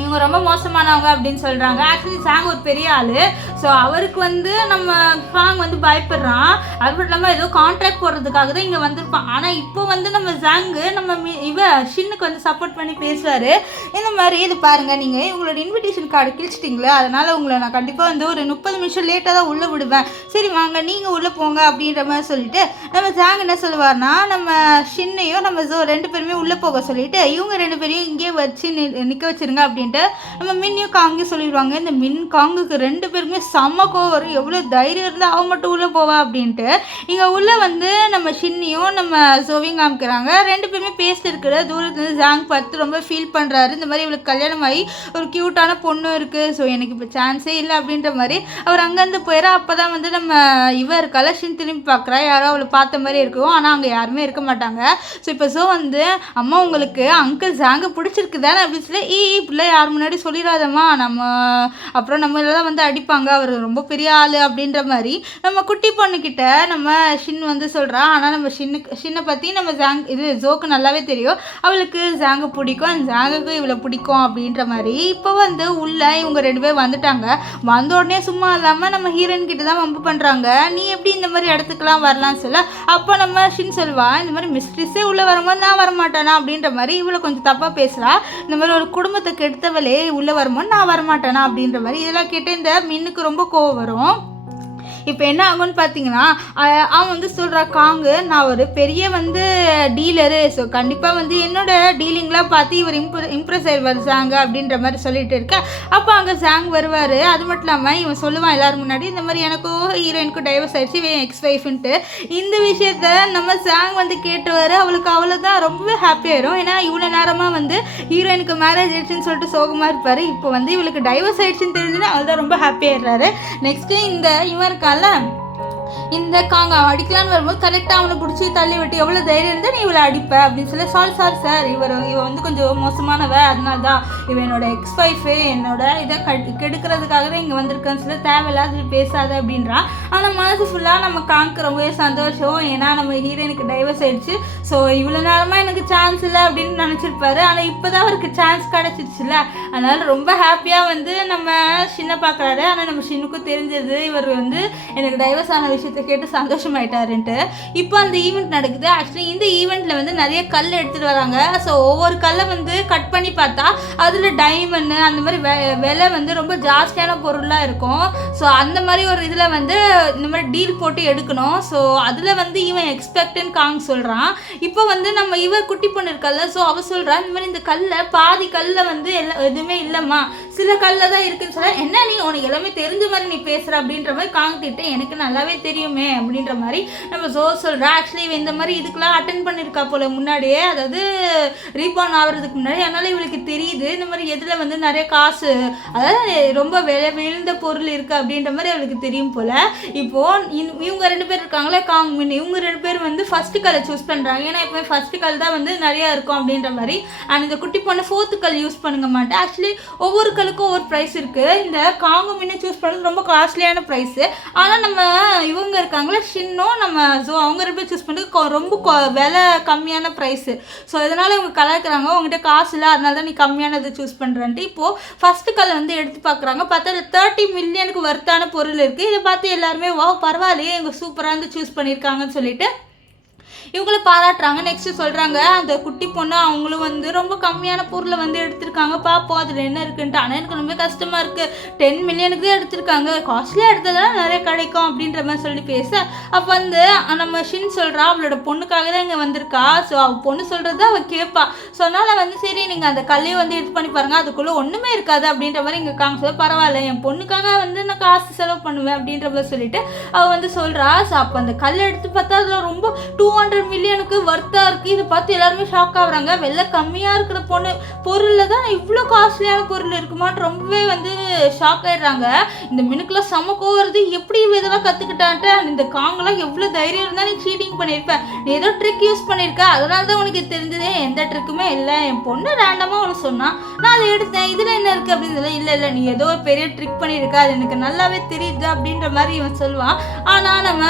இவங்க ரொம்ப மோசமானவங்க அப்படின்னு சொல்கிறாங்க. ஆக்சுவலி ஜாங் ஒரு பெரிய ஆள். ஸோ அவருக்கு வந்து நம்ம ஜாங் வந்து பயப்படுறான். அது மட்டும் இல்லாமல் ஏதோ கான்ட்ராக்ட் போடுறதுக்காக தான் இங்கே வந்திருப்பான். ஆனால் இப்போ வந்து நம்ம ஜாங்கு நம்ம ஷின்னுக்கு வந்து சப்போர்ட் பண்ணி பேசுவார். இந்த மாதிரி இது பாருங்கள், நீங்கள் உங்களோட இன்விடேஷன் கார்டு கிழிச்சிட்டிங்களே, அதனால் உங்களை நான் கண்டிப்பாக வந்து ஒரு 30 நிமிஷம் லேட்டாக தான் உள்ளே விடுவேன், சரி வாங்க நீங்கள் உள்ளே போங்க அப்படின்ற மாதிரி சொல்லிட்டு நம்ம ஜாங் என்ன சொல்லுவார்னா, நம்ம ஷின்னையும் நம்ம 2 பேருமே உள்ளே போக சொல்லிட்டு இவங்க 2 பேரையும் இங்கேயே வச்சு நிற்க வச்சுருங்க அப்படின்ட்டு நம்ம மின்னையும் காங்கையும் சொல்லிடுவாங்க. இந்த மின் காங்குக்கு 2 பேருமே செம்ம கோவம் வரும், எவ்வளோ தைரியம் இருந்தால் அவன் மட்டும் உள்ளே போவா அப்படின்ட்டு. இங்கே உள்ளே வந்து நம்ம ஷின்னியும் நம்ம ஜோவியும் காமிக்கிறாங்க. 2 பேருமே பேசிட்டு இருக்கிற தூரத்துலேருந்து ஜாங் பார்த்து ரொம்ப ஃபீல் பண்ணுறாரு. இந்த மாதிரி இவளுக்கு கல்யாணம் ஆகி ஒரு க்யூட்டான பொண்ணு இருக்குது, ஸோ எனக்கு இப்போ சான்ஸே இல்லை அப்படின்ற மாதிரி அவர் அங்கேருந்து போயிடா. அப்போ தான் வந்து நம்ம இருக்கால ஷின் திரும்பி பார்க்குறா, யாரோ அவளை பார்த்த மாதிரி இருக்கும், ஆனால் அங்கே யாருமே இருக்க மாட்டாங்க. ஸோ இப்போ வந்து அம்மா உங்களுக்கு அங்கிள் ஜாங்க பிடிச்சிருக்கு தானே அப்படின்னு சொல்லி இப்படிலாம் யார் முன்னாடி சொல்லிடாதம்மா, அப்புறம் நம்மளெல்லாம் வந்து அடிப்பாங்க, அவர் ரொம்ப பெரிய ஆள் அப்படின்ற மாதிரி நம்ம குட்டி பொண்ணுக்கிட்ட நம்ம ஷின் வந்து சொல்கிறா. ஆனால் நம்ம ஷின்னை பற்றி நம்ம ஜோக்கு நல்லாவே தெரியும், அவளுக்கு ஜாங்க பிடிக்கும், ஜாங்குக்கு இவளை பிடிக்கும் அப்படின்ற மாதிரி. இப்போ வந்து உள்ள இவங்க 2 பேர் வந்துட்டாங்க. வந்த உடனே சும்மா இல்லாமல் நம்ம ஹீரோயின் கிட்ட தான் வம்பு பண்ணுறாங்க, நீ எப்படி இந்த மாதிரி இடத்துக்குலாம் வரலாம்னு சொல்ல. அப்போ நம்ம ஷின் சொல்வா, இந்த மாதிரி மிஸ்ட்ரிஸே உள்ளே வரும்போது நான் வரமாட்டேனா அப்படின்ற மாதிரி இவளை கொஞ்சம் தப்பாக பேசுகிறா. இந்த மாதிரி ஒரு குடும்பத்தை கெடுத்தவளே உள்ளே வரும்போது நான் வரமாட்டேனா அப்படின்ற மாதிரி இதெல்லாம் கேட்டு இந்த மின்னுக்கு ரொம்ப கோவம் வரும். இப்போ என்ன ஆகும்னு பார்த்தீங்கன்னா, அவன் வந்து சொல்கிறா, காங்கு நான் ஒரு பெரிய வந்து டீலரு, ஸோ கண்டிப்பாக வந்து என்னோட டீலிங்லாம் பார்த்து இவர் இம்ப்ரெஸ் ஆயிடுவார் ஜாங்க அப்படின்ற மாதிரி சொல்லிட்டு இருக்கேன். அப்போ அங்கே ஜாங் வருவார். அது மட்டும் இல்லாமல் இவன் சொல்லுவான் எல்லோரும் முன்னாடி, இந்த மாதிரி எனக்கும் ஹீரோயினுக்கும் டைவர்ஸ் ஆயிடுச்சு, இவன் எக்ஸ் ஒய்ஃப்ன்ட்டு. இந்த விஷயத்த நம்ம ஜாங் வந்து கேட்டுவார். அவளுக்கு அவ்வளோதான் ரொம்பவே ஹாப்பியாயிரும். ஏன்னா இவ்வளோ நேரமாக வந்து ஹீரோயினுக்கு மேரேஜ் ஆயிடுச்சுன்னு சொல்லிட்டு சோகமாக இருப்பார். இப்போ வந்து இவளுக்கு டைவர்ஸ் ஆயிடுச்சுன்னு தெரிஞ்சுன்னா அவள் தான் ரொம்ப ஹாப்பியாயிடுறாரு. நெக்ஸ்ட்டு இவன் இருக்கான்ல இந்த காங்க அடிக்கலான்னு வரும்போது கரெக்டாக அவனை பிடிச்சி தள்ளி விட்டு, எவ்வளோ தைரியம் இருந்தால் நீ இவளை அடிப்ப அப்படின்னு சொல்லி, சாரி சார் இவன் வந்து கொஞ்சம் மோசமானவ, அதனால தான் இவன் என்னோட எக்ஸ் ஒய்ஃபு, என்னோட இதை கெடுக்கிறதுக்காக தான் இங்கே வந்திருக்கேன்னு சொல்லி தேவையில்லாத பேசாத அப்படின்றான். ஆனால் மனசு ஃபுல்லாக நம்ம காங்க்கு ரொம்பவே சந்தோஷம், ஏன்னா நம்ம ஹீரோயினுக்கு டைவர்ஸ் ஆயிடுச்சு, ஸோ இவ்வளோ நேரமாக எனக்கு சான்ஸ் இல்லை அப்படின்னு நினச்சிருப்பாரு. ஆனால் இப்போ தான் அவருக்கு சான்ஸ் கிடச்சிருச்சுல, அதனால் ரொம்ப ஹாப்பியாக வந்து நம்ம ஷின்னை பார்க்குறாரு. ஆனால் நம்ம ஷின்னுக்கும் தெரிஞ்சது இவர் வந்து எனக்கு டைவர்ஸ் ஆன விஷயத்தை கேட்டு சந்தோஷமாயிட்டாருன்ட்டு. இப்போ அந்த ஈவெண்ட் நடக்குது. ஆக்சுவலி இந்த ஈவெண்ட்டில் வந்து நிறைய கல் எடுத்துகிட்டு வராங்க. ஸோ ஒவ்வொரு கல்லை வந்து கட் பண்ணி பார்த்தா அதில் டைமண்டு அந்த மாதிரி விலை வந்து ரொம்ப ஜாஸ்தியான பொருளாக இருக்கும். ஸோ அந்த மாதிரி ஒரு இதில் வந்து இந்த மாதிரி டீல் போட்டு எடுக்கணும். ஸோ அதில் வந்து இவன் எக்ஸ்பெக்ட்னு காங் சொல்கிறான். இப்போ வந்து நம்ம குட்டி பொண்ணு இருக்கல்ல, ஸோ அவள் சொல்கிறா, இந்த மாதிரி இந்த கல்லை பாதி கல்லை வந்து எதுவுமே இல்லைம்மா, சில கல்ல தான் இருக்குன்னு சொல்ல. என்ன நீ உனக்கு எல்லாமே தெரிஞ்ச மாதிரி நீ பேசுகிற அப்படின்ற மாதிரி காங்கிட்டு, எனக்கு நல்லாவே தெரியுமே அப்படின்ற மாதிரி நம்ம சொல்கிறா. ஆக்சுவலி இவன் இந்த மாதிரி இதுக்கெலாம் அட்டன் பண்ணியிருக்கா போல் முன்னாடியே, அதாவது ரீபார்ன் ஆகிறதுக்கு முன்னாடி. அதனால் இவளுக்கு தெரியுது இந்த மாதிரி எதில் வந்து நிறைய காசு, அதாவது ரொம்ப விழுந்த பொருள் இருக்குது அப்படின்ற மாதிரி அவளுக்கு தெரியும் போல். இப்போது இவங்க 2 பேர் இருக்காங்களே காங் மின், இவங்க 2 பேர் வந்து ஃபஸ்ட்டு கல்லை சூஸ் பண்ணுறாங்க. ஏன்னா இப்போ ஃபஸ்ட்டு கல் தான் வந்து நிறையா இருக்கும் அப்படின்ற மாதிரி. அண்ட் இந்த குட்டி பொண்ணு 4th கல் யூஸ் பண்ணுங்க மாட்டேன். ஆக்சுவலி ஒவ்வொரு கல்லுக்கும் ஒவ்வொரு ப்ரைஸ் இருக்குது. இந்த காங்கு மின்னை சூஸ் பண்ணுறது ரொம்ப காஸ்ட்லியான ப்ரைஸு. ஆனால் நம்ம இவங்க இருக்காங்களே ஷின்னும் நம்ம அவங்க 2 பேர் சூஸ் பண்ணுறது ரொம்ப விலை கம்மியான ப்ரைஸு. ஸோ இதனால் இவங்க கலாய்க்கிறாங்க, உங்கள்கிட்ட காசு இல்லை அதனால தான் நீ கம்மியானது சூஸ் பண்ணுறேன்ட்டு. இப்போது ஃபஸ்ட்டு கல்லை வந்து எடுத்து பார்க்குறாங்க. பார்த்தா 30 மில்லியனுக்கு வர்த்தான பொருள் இருக்குது. இதை பார்த்து எல்லாருமே வா பரவாயில்லையே இவங்க சூப்பராக வந்து சூஸ் பண்ணியிருக்காங்கன்னு சொல்லிட்டு இவங்கள பாராட்டுறாங்க. நெக்ஸ்ட்டு சொல்கிறாங்க, அந்த குட்டி பொண்ணு அவங்களும் வந்து ரொம்ப கம்மியான பொருளை வந்து எடுத்திருக்காங்க, பார்ப்போம் அதில் என்ன இருக்குன்ட்டு. ஆனால் எனக்கு ரொம்ப கஷ்டமாக இருக்குது, 10 மில்லியனுக்கு தான் எடுத்திருக்காங்க, காஸ்ட்லியாக எடுத்ததெல்லாம் நிறைய கிடைக்கும் அப்படின்ற மாதிரி சொல்லி பேச. அப்போ வந்து நம்ம ஷின் சொல்கிறா, அவளோட பொண்ணுக்காக தான் இங்கே வந்திருக்கா, ஸோ அவள் பொண்ணு சொல்கிறது அவள் கேட்பா. ஸோ அதனால் வந்து சரி நீங்கள் அந்த கல்லையை வந்து இது பண்ணி பாருங்கள், அதுக்குள்ளே ஒன்றுமே இருக்காது அப்படின்ற மாதிரி இங்கே காமிச்சது. பரவாயில்ல என் பொண்ணுக்காக வந்து நான் காசு செலவு பண்ணுவேன் அப்படின்ற மாதிரி சொல்லிட்டு அவள் வந்து சொல்கிறா. ஸோ அப்போ அந்த கல் எடுத்து பார்த்தா அதில் ரொம்ப 200 மில்லியனுக்கு வர்த்தாக இருக்குது. இதை பார்த்து எல்லாருமே ஷாக் ஆகுறாங்க. வெலை கம்மியாக இருக்கிற பொருளில் தான் இவ்வளோ காஸ்ட்லியான பொருள் இருக்குமான்னு ரொம்பவே வந்து ஷாக் ஆகிடுறாங்க. இந்த மினுக்கெலாம் சமக்கோ வருது, எப்படி இதெல்லாம் கற்றுக்கிட்டான்ட்டு. இந்த காங்கெல்லாம் எவ்வளோ தைரியம் இருந்தால் நீ சீட்டிங் பண்ணியிருப்பேன், நீ ஏதோ ட்ரிக் யூஸ் பண்ணியிருக்க, அதனால தான் உனக்கு தெரிஞ்சதே, எந்த ட்ரிக்குமே இல்லை, என் பொண்ணு ரேண்டமாக உனக்கு சொன்னான், நான் அதை எடுத்தேன், இதில் என்ன இருக்குது அப்படின்னு சொல்லி, இல்லை நீ ஏதோ ஒரு பெரிய ட்ரிக் பண்ணியிருக்க, அது எனக்கு நல்லாவே தெரியுது அப்படின்ற மாதிரி இவன் சொல்லுவான். ஆனால் நம்ம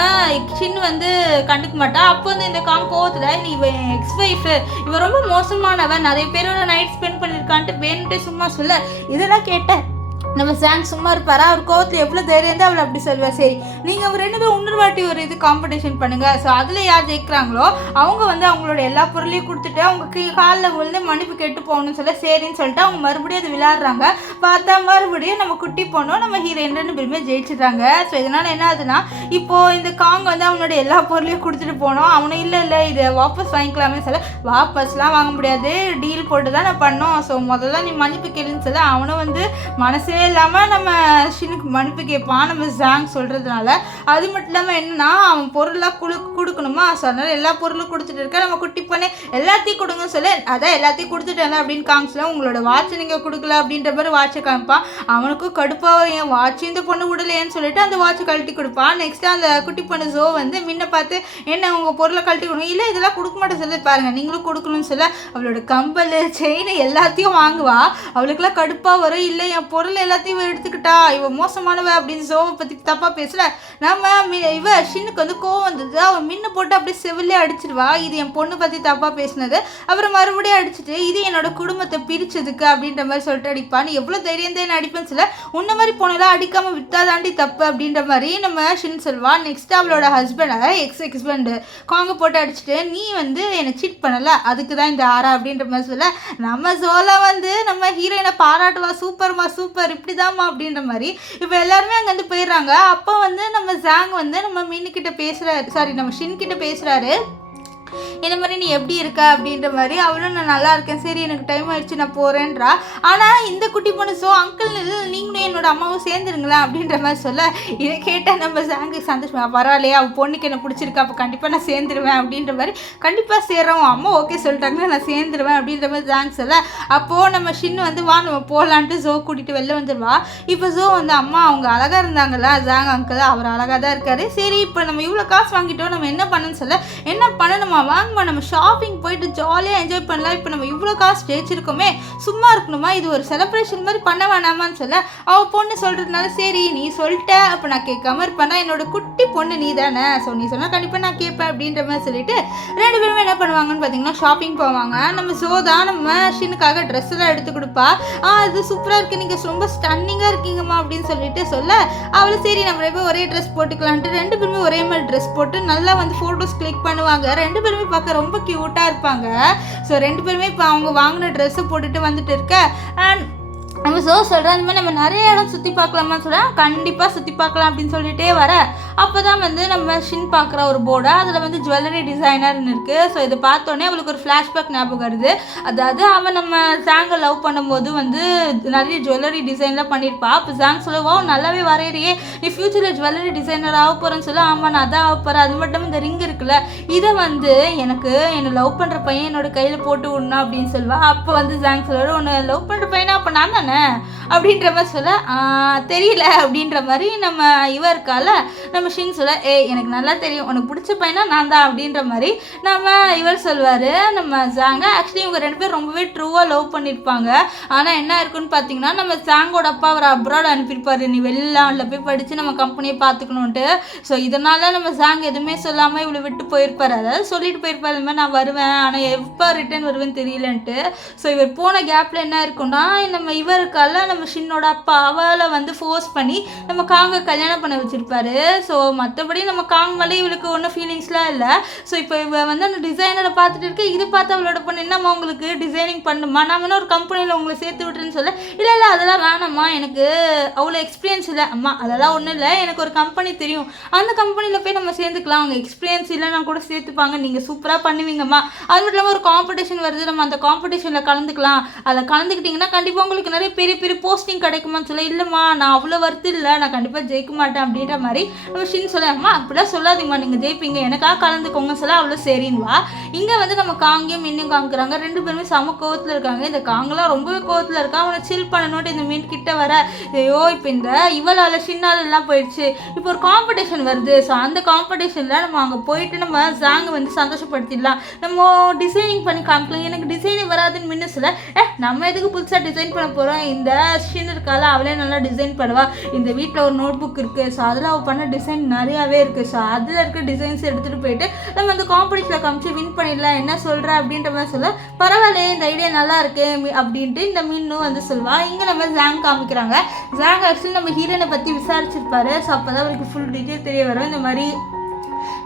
ஷின் வந்து கண்டுக்க மாட்டா. அப்போ வந்து இந்த கோவத்தில் நீ இவன் எக்ஸ் ஒய்ஃபு, இவன் ரொம்ப மோசமானவன், நிறைய பேரோட நைட் ஸ்பெண்ட் பண்ணியிருக்கான்ட்டு வேணுன்ட்டே சும்மா சொல்ல. இதெல்லாம் கேட்டேன் நம்ம ஜாங் சும்மா இருப்பாரா, அவர் கோவத்தில் எவ்வளோ தைரியம் தான் அவளை அப்படி சொல்லுவாள். சரி நீங்கள் அவர் 2 பேரும் இன்னொரு வாட்டி ஒரு இது காம்படிஷன் பண்ணுங்கள், ஸோ அதில் யார் ஜெயிக்கிறாங்களோ அவங்க வந்து அவங்களோட எல்லா பொருளையும் கொடுத்துட்டு அவங்க காலில் விழுந்து மன்னிப்பு கேட்டு போகணும்னு சொல்ல சரின்னு சொல்லிட்டு அவங்க மறுபடியும் அது விளையாடுறாங்க. பார்த்தா மறுபடியும் நம்ம குட்டி போனோம் நம்ம ஹீரோயின் 2 பேருமே ஜெயிச்சிடுறாங்க. ஸோ இதனால் என்ன ஆகுதுன்னா, இப்போது இந்த காங் வந்து அவனோட எல்லா பொருளையும் கொடுத்துட்டு போனோம். அவனை இல்லை இதை வாபஸ் வாங்கிக்கலாமே சொல்ல, வாபஸ்லாம் வாங்க முடியாது, டீல் போட்டு தான் நான் பண்ணோம், ஸோ முதல்ல நீ மன்னிப்பு கேளுன்னு சொல்ல அவனை வந்து மனசே இல்லாமல் நம்ம ஷினுக்கு மன்னிப்பு கேட்பான் நம்ம ஜாங் சொல்கிறதுனால. அது மட்டும் இல்லாமல் என்னன்னா அவன் பொருளாக கொடுக்கணுமா, ஸோ அதனால் எல்லா பொருளும் கொடுத்துட்டு இருக்க. நம்ம குட்டி பண்ணி எல்லாத்தையும் கொடுங்கன்னு சொல்லி அதான் எல்லாத்தையும் கொடுத்துட்டேன் அப்படின்னு காமிச்சல. உங்களோட வாட்சை நீங்கள் கொடுக்கல அப்படின்ற மாதிரி வாட்சை காமிப்பான். அவனுக்கும் கடுப்பாக என் வாட்சு இந்த பொண்ணு விடலையேன்னு சொல்லிட்டு அந்த வாட்சை கழட்டி கொடுப்பான். நெக்ஸ்ட்டு அந்த குட்டி பொண்ணு ஜோ வந்து முன்ன பார்த்து என்ன உங்கள் பொருளை கழட்டி கொடுக்கணும், இல்லை இதெல்லாம் கொடுக்க மாட்டேன் சொல்லி பாருங்கள் நீங்களும் கொடுக்கணும்னு சொல்ல அவளோட கம்பல் செயின் எல்லாத்தையும் வாங்குவா. அவளுக்குலாம் கடுப்பாக வரும். இல்லை என் பொருள் எல்லாத்தையும் எடுத்துக்கிட்டா இவன் மோசமானவ அப்படின்னு ஜோவை பற்றி தப்பாக பேசல. நம்ம இவ ஷின்னுக்கு வந்து கோவம் வந்தது. அவன் மின்னு போட்டு அப்படியே செவிலே அடிச்சிடுவா. இது என் பொண்ணு பற்றி தப்பாக பேசினது. அப்புறம் மறுபடியும் அடிச்சுட்டு இது என்னோட குடும்பத்தை பிரிச்சதுக்கு அப்படின்ற மாதிரி சொல்லிட்டு அடிப்பான். எவ்வளோ தைரியம் தான் அடிப்பேன்னு சொல்ல உன்ன மாதிரி பொண்ணெல்லாம் அடிக்காமல் விட்டாதாண்டி தப்பு அப்படின்ற மாதிரி நம்ம ஷின் சொல்வான். நெக்ஸ்ட் அவளோட ஹஸ்பண்ட் அதாவது எக்ஸ்-ஹஸ்பண்டு காங்க போட்டு அடிச்சுட்டு நீ வந்து என்னை சீட் பண்ணலை அதுக்கு தான் இந்த ஆரா அப்படின்ற மாதிரி சொல்ல நம்ம ஜோலா வந்து நம்ம ஹீரோயினை பாராட்டுவா. சூப்பர்மா சூப்பர் இப்படிதாம்மா அப்படின்ற மாதிரி. இப்போ எல்லாருமே அங்கேருந்து போயிடுறாங்க. அப்போ வந்து நம்ம ஜாங் வந்து நம்ம மீனுக்கிட்ட பேசுகிறாரு, சாரி நம்ம ஷின் கிட்ட பேசுகிறாரு. இந்த மாதிரி நீ எப்படி இருக்க அப்படின்ற மாதிரி. அவளும் நான் நல்லா இருக்கேன், சரி எனக்கு டைம் ஆயிடுச்சு நான் போகிறேன்றா. ஆனால் இந்த குட்டி பொண்ணு ஸோ அங்கிள் நீங்களும் என்னோட அம்மாவும் சேர்ந்துருங்களேன் அப்படின்ற மாதிரி சொல்ல இதை கேட்டால் நம்ம ஜாங்கு சந்தோஷமா பரவாயில்லையா அவள் பொண்ணுக்கு என்ன பிடிச்சிருக்கா அப்போ கண்டிப்பாக நான் சேர்ந்துருவேன் அப்படின்ற மாதிரி. கண்டிப்பாக சேர்றோம் அம்மா ஓகே சொல்லிட்டாங்கன்னா நான் சேர்ந்துருவேன் அப்படின்ற மாதிரி ஜாங் சொல்ல அப்போது நம்ம ஷின் வந்து வா நம்ம போகலான்ட்டு ஜோ கூட்டிகிட்டு வெளில வந்துடுவா. இப்போ ஜோ வந்து அம்மா அவங்க அழகாக இருந்தாங்களா ஜாங் அங்கிள் அவர் அழகாக தான் இருக்காரு. சரி இப்போ நம்ம இவ்வளோ காசு வாங்கிட்டோம் நம்ம என்ன பண்ணணும்னு சொல்ல என்ன பண்ணணுமா வாங்கம்மா நம்ம ஷாப்பிங் போயிட்டு ஜாலியாக என்ஜாய் பண்ணலாம். இப்போ நம்ம இவ்வளோ காசு ஜெயிச்சிருக்கோமே சும்மா இருக்கணுமா இது ஒரு செலிப்ரேஷன் மாதிரி பண்ண வேணாமான்னு சொல்ல அவள் பொண்ணு சொல்கிறதுனால சரி நீ சொல்லிட்ட அப்போ நான் கேட்காம இருப்பேன்னா என்னோட குட்டி பொண்ணு நீ தானே ஸோ நீ சொன்னால் கண்டிப்பாக நான் கேட்பேன் அப்படின்ற மாதிரி சொல்லிட்டு ரெண்டு பேருமே என்ன பண்ணுவாங்கன்னு பார்த்தீங்கன்னா ஷாப்பிங் போவாங்க. நம்ம ஸோ தான் நம்ம ஷினுக்காக ட்ரெஸ் எல்லாம் எடுத்து கொடுப்பா. அது சூப்பராக இருக்குது நீங்கள் ரொம்ப ஸ்டன்னிங்காக இருக்கீங்கம்மா அப்படின்னு சொல்லிட்டு சொல்ல அவளை சரி நம்ம போய் ஒரே ட்ரெஸ் போட்டுக்கலான்ட்டு ரெண்டு பேருமே ஒரே மாதிரி ட்ரெஸ் போட்டு நல்லா வந்து ஃபோட்டோஸ் கிளிக் பண்ணுவாங்க. ரெண்டு பேருமே பார்க்க ரொம்ப க்யூட்டாக இருப்பாங்க. ஸோ ரெண்டு பேருமே இப்போ அவங்க வாங்கின ட்ரெஸ்ஸை போட்டுட்டு வந்துட்டு இருக்க அண்ட் நம்ம ஸோ சொல்கிறேன் அந்த மாதிரி நம்ம நிறைய இடம் சுற்றி பார்க்கலாமான்னு சொல்கிறேன். கண்டிப்பாக சுற்றி பார்க்கலாம் அப்படின்னு சொல்லிகிட்டே வர அப்போ தான் வந்து நம்ம ஷின் பார்க்குற ஒரு போர்டு அதில் வந்து ஜுவல்லரி டிசைனர்னு இருக்குது. ஸோ இதை பார்த்தோன்னே அவளுக்கு ஒரு ஃப்ளாஷ்பேக் ஞாபகம் வருது. அதாவது அவன் நம்ம ஜாங்கை லவ் பண்ணும்போது வந்து நிறைய ஜுவல்லரி டிசைன்லாம் பண்ணியிருப்பா. அப்போ ஜாங் சொல்லுவா நல்லாவே வரையிறியே நீ ஃப்யூச்சரில் ஜுவல்லரி டிசைனர் ஆக போகிறேன்னு சொல்ல ஆமாம் நான் அதான் ஆக போகிறேன். அது மட்டும் இந்த ரிங் இருக்குல்ல இதை வந்து எனக்கு என்னை லவ் பண்ணுற பையன் என்னோட கையில் போட்டு விடணும் அப்படின்னு சொல்லுவா. அப்போ வந்து ஜாங் சொல்லுவார் உன்னை லவ் பண்ணுற பையனா அப்போ நான் தானே அப்படின்ற மாதிரி சொல்ல தெரியல அப்படின்ற மாதிரி நம்ம இருக்கால நம்ம ஷின் சொல்ல எனக்கு நல்லா தெரியும் உனக்கு பிடிச்ச பையனா நான் தான் அப்படின்ற மாதிரி நம்ம இவர் சொல்வார். நம்ம ஜாங்க ஆக்சுவலி இவங்க ரெண்டு பேரும் ரொம்பவே ட்ரூவாக லவ் பண்ணியிருப்பாங்க. ஆனால் என்ன இருக்குன்னு பார்த்தீங்கன்னா நம்ம ஜாங்கோட அப்பா அவர் அப்ராட் அனுப்பியிருப்பார் நீ வெளிநாட்டில் போய் படித்து நம்ம கம்பெனியை பார்த்துக்கணுன்ட்டு. ஸோ இதனால் நம்ம ஜாங் எதுவுமே சொல்லாமல் இவ்வளோ விட்டு போயிருப்பார். அதாவது சொல்லிட்டு போயிருப்பார் இந்த மாதிரி நான் வருவேன் ஆனால் எப்போ ரிட்டர்ன் வருவேன்னு தெரியலன்ட்டு. ஸோ இவர் போன கேப்பில் என்ன இருக்குன்னா நம்ம இருக்கால நம்ம ஷின்னோட அப்பா அவளை வந்து ஃபோர்ஸ் பண்ணி நம்ம காங்க கல்யாணம் பண்ண வச்சிருப்பாரு. ஸோ மற்றபடி நம்ம காங் மேலே இவளுக்கு ஒன்றும் ஃபீலிங்ஸ்லாம் இல்லை. ஸோ இப்போ இவ வந்து அந்த டிசைனரை பார்த்துட்டு இருக்க இது பார்த்து அவளோட பொண்ணு என்னம்மா உங்களுக்கு டிசைனிங் பண்ணுமா நான் வேணா ஒரு கம்பெனியில் உங்களை சேர்த்து விட்டுருன்னு சொல்ல இல்லை இல்லை அதெல்லாம் வேணாம்மா எனக்கு அவ்வளோ எக்ஸ்பீரியன்ஸ் இல்லை அம்மா அதெல்லாம் ஒன்றும் இல்லை எனக்கு ஒரு கம்பெனி தெரியும் அந்த கம்பெனியில் போய் நம்ம சேர்ந்துக்கலாம் அவங்க எக்ஸ்பீரியன்ஸ் இல்லைன்னா கூட சேர்த்துப்பாங்க நீங்கள் சூப்பராக பண்ணுவீங்கம்மா. அது மட்டும் இல்லாமல் ஒரு காம்படிஷன் வருது நம்ம அந்த காம்படிஷனில் கலந்துக்கலாம் அதில் கலந்துக்கிட்டிங்கன்னா கண்டிப்பாக உங்களுக்கு நிறைய பெரிய பெரிய போஸ்டிங் கிடைக்குமான்னு சொல்ல இல்லைம்மா நான் அவ்வளோ வருத்து இல்லை நான் கண்டிப்பாக ஜெயிக்க மாட்டேன் அப்படின்ற மாதிரி நம்ம ஷின் சொல்ல அம்மா அப்படிலாம் சொல்லாதீங்கம்மா நீங்கள் ஜெயிப்பீங்க எனக்காக கலந்துக்கோங்க சொல்ல அவ்வளோ சரின்னுவா. இங்கே வந்து நம்ம காங்கையும் மீனும் காமிக்கிறாங்க ரெண்டு பேருமே செம கோவத்தில் இருக்காங்க. இந்த காங்கெல்லாம் ரொம்பவே கோவத்தில் இருக்கா. அவனை சில் பண்ணணுன்ட்டு இந்த மீன் கிட்ட வர ஐயோ இப்போ இந்த இவளால் ஷின்னால எல்லாம் போயிடுச்சு இப்போ ஒரு காம்படிஷன் வருது. ஸோ அந்த காம்படிஷனில் நம்ம அங்கே போயிட்டு நம்ம ஜாங்கை வந்து சந்தோஷப்படுத்திடலாம் நம்ம டிசைனிங் பண்ணி காமிக்கலாம் எனக்கு டிசைனிங் வராதுன்னு மின்னு சொல்ல நம்ம எதுக்கு புதுசாக டிசைன் பண்ண போகிறோம் இந்த ஷின் இருக்கால அவளே நல்லா டிசைன் பண்ணுவா. இந்த வீட்டில் ஒரு நோட் புக் இருக்குது ஸோ அதில் அவள் பண்ண டிசைன் நிறையாவே இருக்குது. ஸோ அதில் இருக்க டிசைன்ஸ் எடுத்துகிட்டு போயிட்டு நம்ம அந்த காம்படிஷனில் காமிச்சு வின் பண்ணிடலாம் என்ன சொல்கிற அப்படின்ற மாதிரி சொல்ல பரவாயில்ல இந்த ஐடியா நல்லா இருக்கு அப்படின்ட்டு இந்த மீனும் வந்து சொல்லுவா. இங்கே நம்ம ஜாங் காமிக்கிறாங்க. ஜாங் ஆக்சுவலி நம்ம ஹீரோயினை பற்றி விசாரிச்சிருப்பாரு. ஸோ அப்போ தான் அவருக்கு ஃபுல் டீட்டெயில் தெரிய வரும். இந்த மாதிரி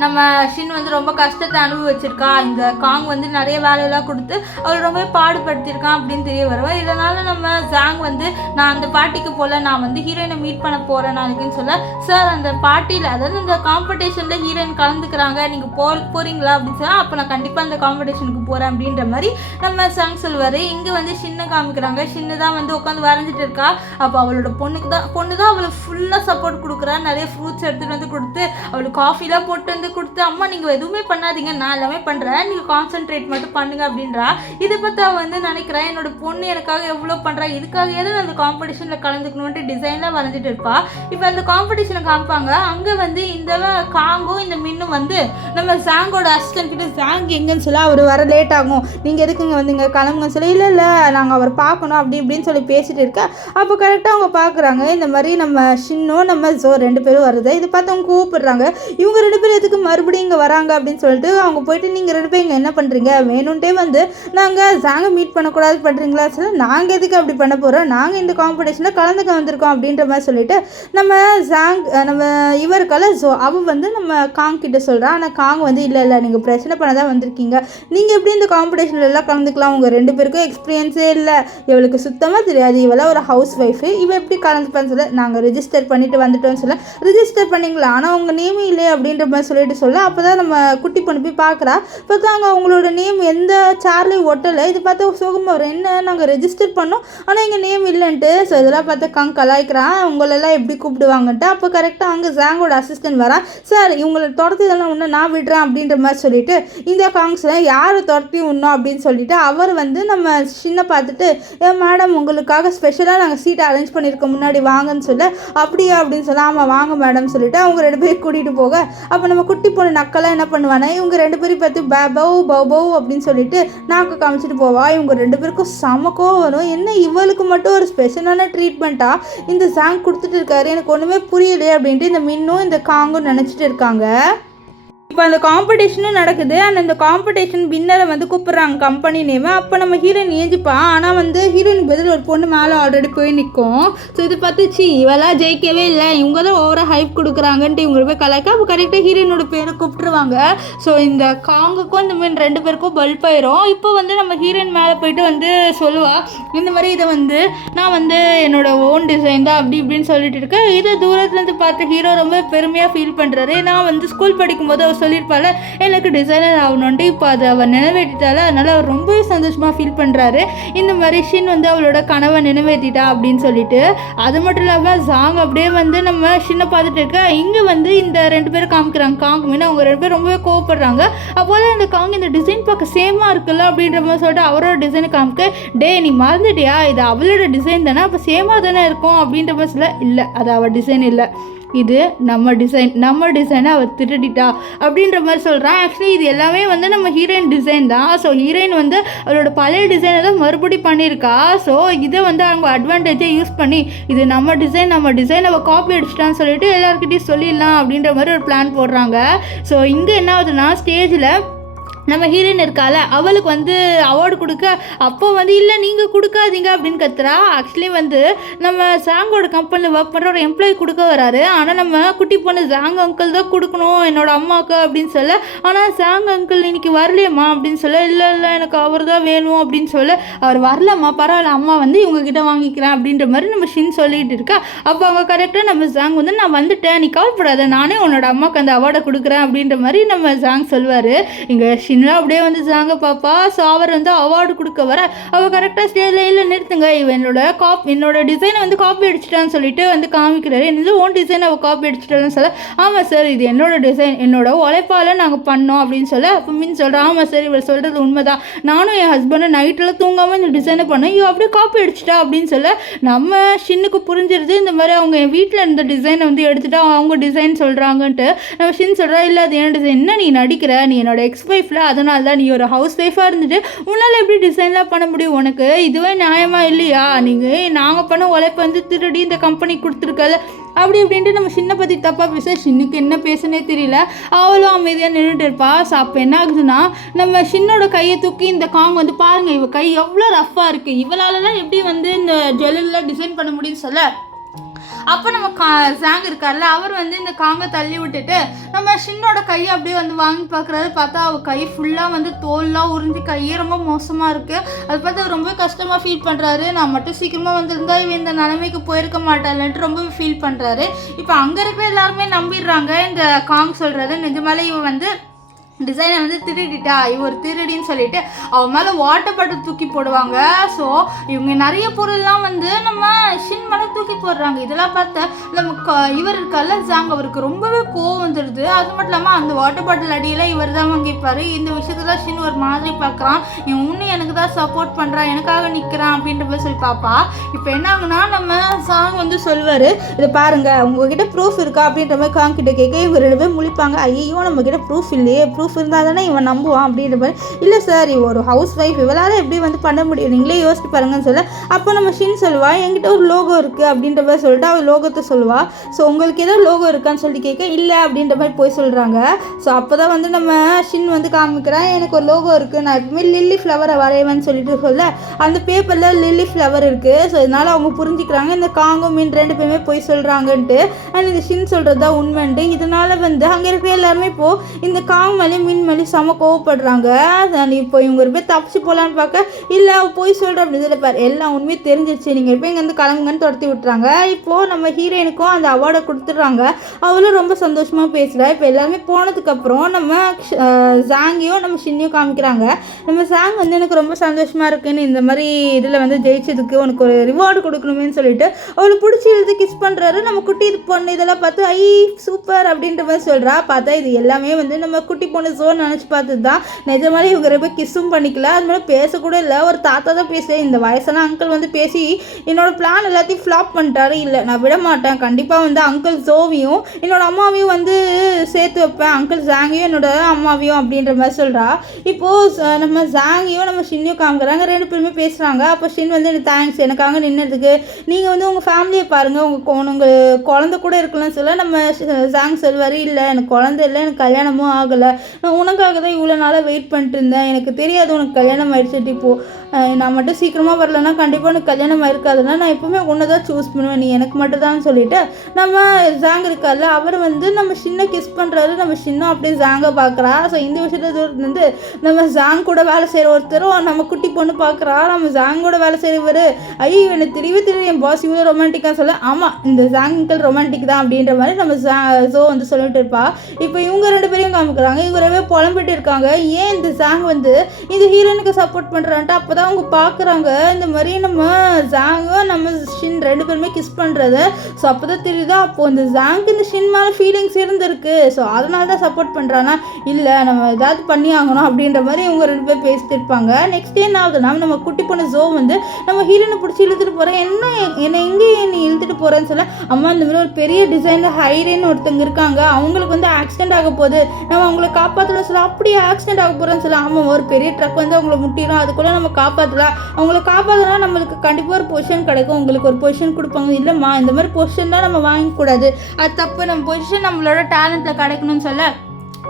நம்ம ஷின் வந்து ரொம்ப கஷ்டத்தை அனுபவிச்சிருக்கா, இந்த காங் வந்து நிறைய வேலையெல்லாம் கொடுத்து அவள் ரொம்ப பாடுபடுத்தியிருக்கான் அப்படின்னு தெரிய வரும். இதனால் நம்ம ஜாங் வந்து நான் அந்த பார்ட்டிக்கு போகல, நான் வந்து ஹீரோயினை மீட் பண்ண போகிறேன் நாளைக்குன்னு சொல்ல, சார் அந்த பார்ட்டியில் அதாவது இந்த காம்படிஷனில் ஹீரோயின் கலந்துக்கிறாங்க, நீங்கள் போகிறீங்களா அப்படின்னு சொன்னால், அப்போ நான் கண்டிப்பாக அந்த காம்படிஷனுக்கு போகிறேன் அப்படின்ற மாதிரி நம்ம ஜாங் சொல்வார். இங்கே வந்து ஷின்னை காமிக்கிறாங்க. ஷின்னு தான் வந்து உட்காந்து வரைஞ்சிட்டு இருக்கா. அப்போ அவளோட பொண்ணு தான் அவளுக்கு ஃபுல்லாக சப்போர்ட் கொடுக்குறா. நிறைய ஃப்ரூட்ஸ் எடுத்துகிட்டு வந்து கொடுத்து அவளுக்கு காஃபிலாம் போட்டு வந்து கொடுத்து, அம்மா நீங்கள் எதுவுமே பண்ணாதீங்க, நான் எல்லாமே பண்ணுறேன், நீங்கள் கான்சென்ட்ரேட் மட்டும் பண்ணுங்க அப்படின்றா. இதை பற்றி அவள் வந்து நினைக்கிறேன், என்னோட பொண்ணு எனக்காக எவ்வளோ பண்ணுறா, இதுக்காக எதுவும் அந்த காம்படிஷனில் கலந்துக்கணுன்ட்டு டிசைன்லாம் வரைஞ்சிட்டு இருப்பா. இப்போ அந்த காம்படிஷனை காமிப்பாங்க. அங்கே வந்து இந்த காங்கும் இந்த மின்னும் வந்து நம்ம ஜாங்கோட அசிஸ்டன்ட் கிட்ட ஜாங் எங்கன்னு சொல்ல, அவர் வர லேட் ஆகும், நீங்கள் எதுக்குங்க வந்துங்க கிளம்புங்கன்னு சொல்லி, இல்லை நாங்கள் அவர் பார்க்கணும் அப்படி இப்படின்னு சொல்லி பேசிட்டு இருக்கா. அப்போ கரெக்டாக அவங்க பார்க்குறாங்க, இந்த மாதிரி நம்ம ஷின்னும் நம்ம ஜோ 2 பேரும் வருது. இதை பார்த்து அவங்க கூப்பிடுறாங்க. இவங்க 2 பேரும் எதுக்கு மறுபடியும் இங்கே வராங்க அப்படின்னு சொல்லிட்டு அவங்க போயிட்டு, நீங்கள் 2 பேரும் இங்கே என்ன பண்ணுறீங்க, வேணும்ட்டே வந்து நாங்கள் ஜாங்கை மீட் பண்ணக்கூடாது பண்ணுறீங்களா சொல்ல, நாங்கள் எதுக்கு அப்படி பண்ண போகிறோம், நாங்கள் இந்த காம்படிஷனில் கலந்துக்க வந்திருக்கோம் அப்படின்ற மாதிரி சொல்லிட்டு நம்ம ஜாங் நம்ம இவருக்கால ஜோ அவள் வந்து நம்ம காங் கிட்ட சொல்கிறான். ஆனால் காங் வந்து இல்லை நீங்கள் பிரச்சனை பண்ண தான் வந்திருக்கீங்க, நீங்கள் எப்படி இந்த காம்படிஷனில் எல்லாம் கலந்துக்கலாம், உங்கள் 2 பேருக்கும் எக்ஸ்பீரியன்ஸே இல்லை, இவளுக்கு சுத்தமாக தெரியாது, இவெல்லாம் ஒரு ஹவுஸ் ஒய்ஃபு, இவள் எப்படி கலந்துப்பான்னு சொல்ல, நாங்கள் ரிஜிஸ்டர் பண்ணிட்டு வந்துட்டோம்னு சொல்ல, ரிஜிஸ்டர் பண்ணிங்களா, ஆனால் உங்கள் நேம் இல்லை அப்படின்ற மாதிரி சொல்லிட்டு சொல்ல, அப்போ தான் நம்ம குட்டி பொண்ணு போய் பார்க்குறா. பார்த்தா அங்கே அவங்களோட நேம் எந்த சேர்லையும் ஒட்டலை. இது பார்த்தா சோகமாக வரும், என்ன நாங்கள் ரெஜிஸ்டர் பண்ணோம் ஆனால் எங்கள் நேம் இல்லைன்ட்டு. ஸோ இதெல்லாம் பார்த்தா காங் கலாய்க்கிறான், உங்களெல்லாம் எப்படி கூப்பிடுவாங்கன்ட்டு. அப்போ கரெக்டாக அங்கே ஜாங்கோட அசிஸ்டன்ட் வரான். சார் இவங்களை துரத்திதெல்லாம் ஒன்று நான் விடுறேன் அப்படின்ற மாதிரி சொல்லிட்டு, இந்த காங்ஸில் யாரை துரத்தி விடணும் அப்படின்னு சொல்லிட்டு அவர் வந்து நம்ம சின்ன பார்த்துட்டு, மேடம் உங்களுக்காக ஸ்பெஷலாக நாங்கள் சீட்டை அரேஞ்ச் பண்ணியிருக்கோம், முன்னாடி வாங்கன்னு சொல்ல, அப்படியா அப்படின்னு சொல்ல, ஆமாம் வாங்க மேடம் சொல்லிட்டு அவங்க 2 பேரும் கூட்டிகிட்டு போக, அப்போ நம்ம குட்டி பொண்ணு நக்கெல்லாம் என்ன பண்ணுவானே, இவங்க 2 பேரும் பார்த்து பவ் அப்படின்னு சொல்லிட்டு நாக்கு காமிச்சிட்டு போவா. இவங்க 2 பேருக்கும் சமக்கோ வரும், என்ன இவளுக்கு மட்டும் ஒரு ஸ்பெஷலான ட்ரீட்மெண்ட்டாக இந்த ஜாங் கொடுத்துட்டு இருக்காரு, எனக்கு ஒன்றுமே புரியலையே அப்படின்ட்டு இந்த மின்னும் இந்த காங்கும் நினச்சிட்டு இருக்காங்க. இப்போ அந்த காம்படிஷனும் நடக்குது. அந்த காம்படிஷன் வின்னரை வந்து கூப்பிட்றாங்க கம்பெனி நேம். அப்போ நம்ம ஹீரோயின் ஏஞ்சிப்பான். ஆனால் வந்து ஹீரோயின் பதில் ஒரு பொண்ணு மேலே ஆல்ரெடி போய் நிற்கும். ஸோ இது பார்த்துச்சு இவெல்லாம் ஜெயிக்கவே இல்லை, இவங்க தான் ஓவராக ஹைப் கொடுக்குறாங்கன்ட்டு இவங்க போய் கலாய்க்க. அப்போ கரெக்டாக ஹீரோயினோட பேரை கூப்பிட்டுருவாங்க. ஸோ இந்த காங்குக்கும் இந்த மாதிரி 2 பேருக்கும் பல்ப் ஆயிரும். இப்போ வந்து நம்ம ஹீரோயின் மேலே போயிட்டு வந்து சொல்லுவாள், இந்த மாதிரி இதை வந்து நான் வந்து என்னோட ஓன் டிசைன் தான் அப்படி இப்படின்னு சொல்லிட்டு இருக்கேன். இதை தூரத்துலேருந்து பார்த்து ஹீரோ ரொம்ப பெருமையாக ஃபீல் பண்ணுறாரு. நான் வந்து ஸ்கூல் படிக்கும்போது அவர் சொல்லியிருப்பாள் எனக்கு டிசைனர் ஆகணுன்ட்டு. இப்போ அதை அவள் நினைவேற்றிட்டால, அதனால் அவர் ரொம்பவே சந்தோஷமாக ஃபீல் பண்ணுறாரு. இந்த மாதிரி ஷின் வந்து அவளோட கனவை நினைவேற்றிட்டா அப்படின்னு சொல்லிட்டு. அது மட்டும் இல்லாமல் ஜாங் அப்படியே வந்து நம்ம ஷின்னை பார்த்துட்டு இருக்க. இங்கே வந்து இந்த 2 பேரும் காமிக்கிறாங்க காங் மீன். அவங்க 2 பேரும் ரொம்பவே கோவப்படுறாங்க. அப்போதான் இந்த காங் இந்த டிசைன் பார்க்க சேமாக இருக்குல்ல அப்படின்ற மாதிரி சொல்லிட்டு அவரோட டிசைனை காமிக்க, டே நீ மறந்துட்டியா, இது அவளோட டிசைன் தானே, அப்போ சேமாக தானே இருக்கும் அப்படின்ற மாதிரி சொல்ல, இல்லை அது அவள் டிசைன் இல்லை, இது நம்ம டிசைனை அவள் திருடிட்டா அப்படின்ற மாதிரி சொல்கிறான். ஆக்சுவலி இது எல்லாமே வந்து நம்ம ஹீரோயின் டிசைன் தான். ஸோ ஹீரோயின் வந்து அவளோட பழைய டிசைனை தான் மறுபடியும் பண்ணியிருக்கா. ஸோ இதை வந்து அவங்க அட்வான்டேஜை யூஸ் பண்ணி இது நம்ம டிசைன் அவள் காப்பி அடிச்சிட்டான்னு சொல்லிட்டு எல்லாருக்கிட்டையும் சொல்லிடலாம் அப்படின்ற மாதிரி ஒரு பிளான் போடுறாங்க. ஸோ இங்கே என்ன ஆகுதுன்னா, ஸ்டேஜில் நம்ம ஹீரோயின் இருக்கால அவளுக்கு வந்து அவார்டு கொடுக்க, அப்போ வந்து இல்லை நீங்கள் கொடுக்காதீங்க அப்படின்னு கத்துறா. ஆக்சுவலி வந்து நம்ம ஜாங்கோட கம்பெனியில் ஒர்க் பண்ணுற ஒரு எம்ப்ளாயி கொடுக்க வராரு. ஆனால் நம்ம குட்டி பொண்ணு ஜாங் அங்கிள் தான் கொடுக்கணும் என்னோட அம்மாவுக்கு அப்படின்னு சொல்ல, ஆனால் ஜாங் அங்கிள் இன்னைக்கு வரலையம்மா அப்படின்னு சொல்ல, இல்லை எனக்கு அவர் தான் வேணும் அப்படின்னு சொல்ல, அவர் வரலம்மா பரவாயில்ல அம்மா வந்து இவங்ககிட்ட வாங்கிக்கிறேன் அப்படின்ற மாதிரி நம்ம ஷின் சொல்லிகிட்டு இருக்கா. அப்போ அவங்க கரெக்டாக நம்ம ஜாங் வந்து நான் வந்துட்டேன் நீ கவலைப்படாத, நானே உன்னோட அம்மாவுக்கு அந்த அவார்டை கொடுக்குறேன் அப்படின்ற மாதிரி நம்ம ஜாங் சொல்வார். இங்கே அப்படியே வந்து ஜாங்க பாப்பா. ஸோ அவர் வந்து அவார்டு கொடுக்க வர அவள் கரெக்டாக ஸ்டேஜில் இல்லை நிறுத்துங்க, இவன் என்னோட டிசைனை வந்து காப்பி அடிச்சிட்டான்னு சொல்லிட்டு வந்து காமிக்கிறாரு. என்னது ஓன் டிசைன் அவள் காப்பி அடிச்சிட்டான்னு சொல்ல, ஆமாம் சார் இது என்னோட டிசைன், என்னோட உழைப்பால் நாங்கள் பண்ணோம் அப்படின்னு சொல்ல, அப்போ மீன் சொல்கிறேன் ஆமாம் சார் இவர் சொல்கிறது உண்மைதான், நானும் என் ஹஸ்பண்டும் நைட்டில் தூங்காமல் இந்த டிசைனை பண்ணோம், இவ அப்படியே காப்பி அடிச்சிட்டா அப்படின்னு சொல்ல, நம்ம ஷின்னுக்கு புரிஞ்சிருது இந்த மாதிரி அவங்க என் வீட்டில் இருந்த டிசைனை வந்து எடுத்துட்டா அவங்க டிசைன் சொல்கிறாங்கன்ட்டு. நம்ம ஷின் சொல்கிறா இல்லை அது என் டிசைன், என்ன நீ நடிக்கிற, நீ என்னோட எக்ஸ்-ஒய்ஃபில், அதனால தான் நீ ஒரு ஹவுஸ் ஒய்ஃபாக இருந்துட்டு உன்னால் எப்படி டிசைன்லாம் பண்ண முடியும், உனக்கு இதுவே நியாயமாக இல்லையா, நாங்கள் பண்ண உழைப்பு வந்து திருடி இந்த கம்பெனி கொடுத்துருக்கல அப்படி அப்படின்ட்டு நம்ம ஷின்னை பற்றி தப்பாக பேச, ஷின்னுக்கு என்ன பேசுனே தெரியல, அவளும் அமைதியாக நின்றுட்டு இருப்பா. ஸோ அப்போ என்ன ஆகுதுன்னா, நம்ம ஷின்னோட கையை தூக்கி இந்த காங் வந்து பாருங்கள் இவ கை எவ்வளோ ரஃப்பாக இருக்குது, இவளாலலாம் எப்படி வந்து இந்த ஜுவல்லரிலாம் டிசைன் பண்ண முடியும்னு சொல்ல, அப்போ நம்ம ஜாங் இருக்கார்ல அவர் வந்து இந்த காங்கை தள்ளி விட்டுட்டு நம்ம ஷின்னோட கையை அப்படியே வந்து வாங்கி பார்க்குறாரு. பார்த்தா அவள் கை ஃபுல்லாக வந்து தோல்லாம் உறிஞ்சி கையே ரொம்ப மோசமாக இருக்குது. அதை பார்த்து அவர் ரொம்ப கஷ்டமாக ஃபீல் பண்ணுறாரு. நான் மட்டும் சீக்கிரமாக வந்திருந்தா இவன் இந்த நிலைமைக்கு போயிருக்க மாட்டாள்ன்ட்டு ரொம்ப ஃபீல் பண்ணுறாரு. இப்போ அங்கே இருக்கிற எல்லாருமே நம்பிடுறாங்க இந்த காங் சொல்கிறது. நிஜமாலே இவன் வந்து டிசைனை வந்து திருடிட்டா, இவர் திருடின்னு சொல்லிட்டு அவன் மேலே வாட்டர் பாட்டில் தூக்கி போடுவாங்க. ஸோ இவங்க நிறைய பொருள்லாம் வந்து நம்ம ஷின் மேலே தூக்கி போடுறாங்க. இதெல்லாம் பார்த்தா நம்ம இவர் இருக்கால ஜாங் அவருக்கு ரொம்பவே கோவம் வந்துடுது. அது மட்டும் இல்லாமல் அந்த வாட்டர் பாட்டில் அடியில் இவர் தான் வாங்கிப்பார். இந்த விஷயத்துல ஷின் ஒரு மாதிரி பார்க்குறான். இவன் இன்னும் எனக்கு தான் சப்போர்ட் பண்ணுறான், எனக்காக நிற்கிறான் அப்படின்ற மாதிரி சொல்லி பார்ப்பா. இப்போ என்ன ஆகுனா நம்ம ஜாங் வந்து சொல்வார், இதை பாருங்க உங்ககிட்ட ப்ரூஃப் இருக்கா அப்படின்ற மாதிரி காங் கிட்ட கேட்க இவங்க 2 பேரும் முழிப்பாங்க. ஐயோ நம்மக்கிட்ட ப்ரூஃப் இல்லையே, ப்ரூஃப் இருந்தால் தானே இவன் நம்புவான் அப்படின்ற மாதிரி. இல்லை சார் இவ ஒரு ஹவுஸ் ஒய்ஃப், இவளால் எப்படி வந்து பண்ண முடியும், நீங்களே யோசிச்சு பாருங்கன்னு சொல்ல அப்போ நம்ம ஷின் சொல்லுவா என்கிட்ட ஒரு லோகோ இருக்குது அப்படின்ற மாதிரி சொல்லிட்டு அவள் லோகத்தை சொல்லுவா. ஸோ உங்களுக்கு ஏதோ லோகோ இருக்கான்னு சொல்லிட்டு கேட்க இல்லை அப்படின்ற மாதிரி போய் சொல்கிறாங்க. ஸோ அப்போ தான் வந்து நம்ம ஷின் வந்து காமிக்கிறான், எனக்கு ஒரு லோகோ இருக்குது, நான் எப்பவுமே லில்லி ஃப்ளவரை வரைவேன்னு சொல்லிட்டு சொல்ல அந்த பேப்பரில் லில்லி ஃப்ளவர் இருக்குது. ஸோ இதனால் அவங்க புரிஞ்சுக்கிறாங்க இந்த காங்கும் மீன் 2 பேருமே போய் சொல்கிறாங்கன்ட்டு. அண்ட் இந்த ஷின் சொல்கிறது தான் உண்மைன்ட்டு. இதனால் வந்து அங்கே இருக்கிற எல்லாருமே இப்போது இந்த காங் மேலே மீன் மேலே செம கோவப்படுறாங்க. இப்போ இவங்க 2 பேர் தப்பிச்சு போகலான்னு பார்க்க இல்லை போய் சொல்கிறேன் அப்படின்னு சொல்லி பாரு எல்லாம் உண்மையை தெரிஞ்சிருச்சு, நீங்கள் இப்போ இங்கேருந்து கிளம்புங்கன்னு துரத்தி விட்டுறாங்க. இப்போது நம்ம ஹீரோயினுக்கும் அந்த அவார்டை கொடுத்துட்றாங்க. அவளும் ரொம்ப சந்தோஷமாக பேசுகிறா. இப்போ எல்லாருமே போனதுக்கப்புறம் நம்ம ஜாங்கையும் நம்ம ஷின்னையும் காமிக்கிறாங்க. நம்ம ஜாங் வந்து எனக்கு ரொம்ப சந்தோஷமாக இருக்குன்னு இந்த மாதிரி இதில் வந்து ஜெயிச்சதுக்கு உனக்கு ஒரு ரிவார்டு கொடுக்கணுமேன்னு சொல்லிட்டு அவளை பிடிச்சி எழுதி கிஸ் பண்ணுறாரு. நம்ம குட்டி பொண்ணு இதெல்லாம் பார்த்து ஐ சூப்பர் அப்படின்ற மாதிரி சொல்கிறா. பார்த்தா இது எல்லாமே வந்து நம்ம குட்டி பொண்ணு ஜோன் நினச்சி பார்த்தது தான். நிஜமாலே இவங்க 2 பேர் கிஸ்ஸும் பண்ணிக்கல, அது மாதிரி பேசக்கூட இல்லை. ஒரு தாத்தா தான் பேச இந்த வயசான அங்கிள் வந்து பேசி என்னோட பிளான் எல்லாத்தையும் ஃப்ளாப் பண்ணிட்டாரு. இல்லை நான் விட மாட்டேன், கண்டிப்பாக வந்து அங்கிள் ஜோவையும் என்னோட அம்மாவையும் வந்து சேர்த்து வைப்பேன், அங்கிள் ஜாங்கையும் என்னோட அம்மாவையும் அப்படின்ற மாதிரி சொல்கிறா. இப்போது நம்ம ஜாங்கையும் நம்ம ஷின்னையும் காமிக்கிறாங்க. 2 பேருமே பேசுகிறாங்க. அப்போ ஷின் வந்து எனக்கு தேங்க்ஸ் எனக்காக நின்னதுக்கு, நீங்கள் வந்து உங்கள் ஃபேமிலியை பாருங்கள், உங்கள் குழந்தை கூட இருக்கலாம்னு சொல்ல நம்ம ஜாங் சொல்வார் இல்லை எனக்கு குழந்தை இல்லை, எனக்கு கல்யாணமும் ஆகலை, நான் உனக்காக தான் இவ்வளோ நாளாக வெயிட் பண்ணிட்டு இருந்தேன், எனக்கு தெரியாது உனக்கு கல்யாணம் ஆயிடுச்சுட்டு இப்போது நான் மட்டும் சீக்கிரமாக வரலன்னா கண்டிப்பாக எனக்கு கல்யாணம் ஆயிருக்காதுன்னா நான் எப்போவுமே ஒன்று தான் சூஸ் பண்ணுவேன், நீ எனக்கு மட்டும் தான் சொல்லிவிட்டு நம்ம ஜாங் இருக்கார்ல அவர் வந்து நம்ம ஷின்னை கிஸ் பண்ணுறாரு. நம்ம ஷின்னும் அப்படியே ஜாங்கை பார்க்குறா. ஸோ இந்த விஷயத்துல வந்து நம்ம ஜாங் கூட வேலை செய்கிற ஒருத்தரும் நம்ம குட்டி பொண்ணு பார்க்குறா. நம்ம ஜாங்கோட வேலை செய்கிறவர் ஐயோ எனக்கு தெரியவே என் பாஸ் இவ்வளோ ரொமான்டிக்காக சொல்ல ஆமாம் இந்த ஜாங்கிள் ரொமான்டிக் தான் அப்படின்ற மாதிரி நம்ம ஜோ வந்து சொல்லிட்டு இருப்பா. இப்போ இவங்க 2 பேரையும் காமிக்கிறாங்க. இவரவே புலம்பிட்டு இருக்காங்க, ஏன் இந்த ஜாங் வந்து இந்த ஹீரோனுக்கு சப்போர்ட் பண்ணுறான்ட்டு. அப்போ தான் அவங்க பார்க்குறாங்க இந்த மாதிரி நம்ம ஜாங்கும் நம்ம ஷின் 2 பேருமே கிஸ் பண்ணுறது. ஸோ அப்போ தான் தெரியுதா அப்போது இந்த ஜாங்க்கு இந்த ஷின் மேலே ஃபீலிங்ஸ் இருந்திருக்கு, ஸோ அதனால தான் சப்போர்ட் பண்ணுறான்னா இல்லை நம்ம ஏதாவது பண்ணி ஆகணும் அப்படின்ற மாதிரி இவங்க 2 பேர் பேசிட்டு இருப்பாங்க. நெக்ஸ்ட் என்ன ஆகுதுன்னா நம்ம குட்டி பொண்ணு ஜோ வந்து நம்ம ஹீரோனை பிடிச்சி இழுத்துட்டு போகிறேன், என்னை எங்கே நீ இழுத்துட்டு போகிறேன்னு சொல்ல அம்மா இந்த மாதிரி ஒரு பெரிய டிசைனர் ஹைரேன்னு ஒருத்தங்க இருக்காங்க, அவங்களுக்கு வந்து ஆக்சிடென்ட் ஆக போகுது, நம்ம அவங்கள காப்பாற்றணும் சொல்ல அப்படியே ஆக்சிடென்ட் ஆக போகிறேன்னு சொல்ல ஆமாம் ஒரு பெரிய ட்ரக் வந்து அவங்கள முட்டிடும், அதுக்குள்ளே நம்ம காப்பாற்றலாம், அவங்கள காப்பாற்றினா நம்மளுக்கு கண்டிப்பாக ஒரு பொசிஷன் கிடைக்கும், உங்களுக்கு ஒரு பொசிஷன் கொடுப்பாங்க. இல்லைம்மா இந்த மாதிரி பொசிஷன்லாம் நம்ம வாங்கிக்கூடாது, அது தப்பு, நம்ம பொசிஷன் நம்மளோட டேலண்ட்டில் கிடைக்கணும்னு சொல்ல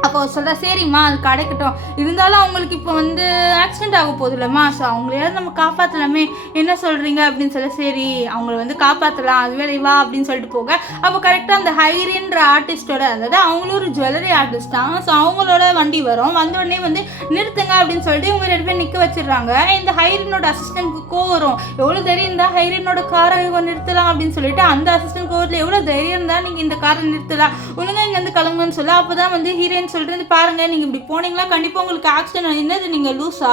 அப்போ சொல்கிறா சரிம்மா அது கிடைக்கட்டும், இருந்தாலும் அவங்களுக்கு இப்போ வந்து ஆக்சிடென்ட் ஆக போகுது இல்லைம்மா, ஸோ அவங்களையாவது நம்ம காப்பாற்றலாமே, என்ன சொல்கிறீங்க அப்படின்னு சொல்ல சரி அவங்கள வந்து காப்பாற்றலாம் அதுவே வா அப்படின்னு சொல்லிட்டு போக அப்போ கரெக்டாக அந்த ஹைரின்ற ஆர்டிஸ்டோட அதாவது அவங்களும் ஒரு ஜுவல்லரி ஆர்டிஸ்ட் தான். ஸோ அவங்களோட வண்டி வரும், வந்த உடனே வந்து நிறுத்துங்க அப்படின்னு சொல்லிட்டு இவங்க 2 பேர் நிற்க வச்சிடுறாங்க. இந்த ஹைரினோட அசிஸ்டன்ட்க்கு வரும், எவ்வளோ தைரியம் இருந்தால் ஹைரினோட காரை நிறுத்தலாம் அப்படின்னு சொல்லிட்டு அந்த அசிஸ்டன்ட் கோவத்தில் எவ்வளோ தைரியம் இருந்தால் நீங்கள் இந்த காரை நிறுத்தலாம் ஒழுங்காக இங்கே வந்து கிளம்புன்னு சொல்ல அப்போ தான் வந்து ஹீரோயின் சொல்கிறது பாருங்க நீங்கள் இப்படி போனீங்களா கண்டிப்பாக உங்களுக்கு ஆக்சிடென்ட் என்னது நீங்கள் லூஸா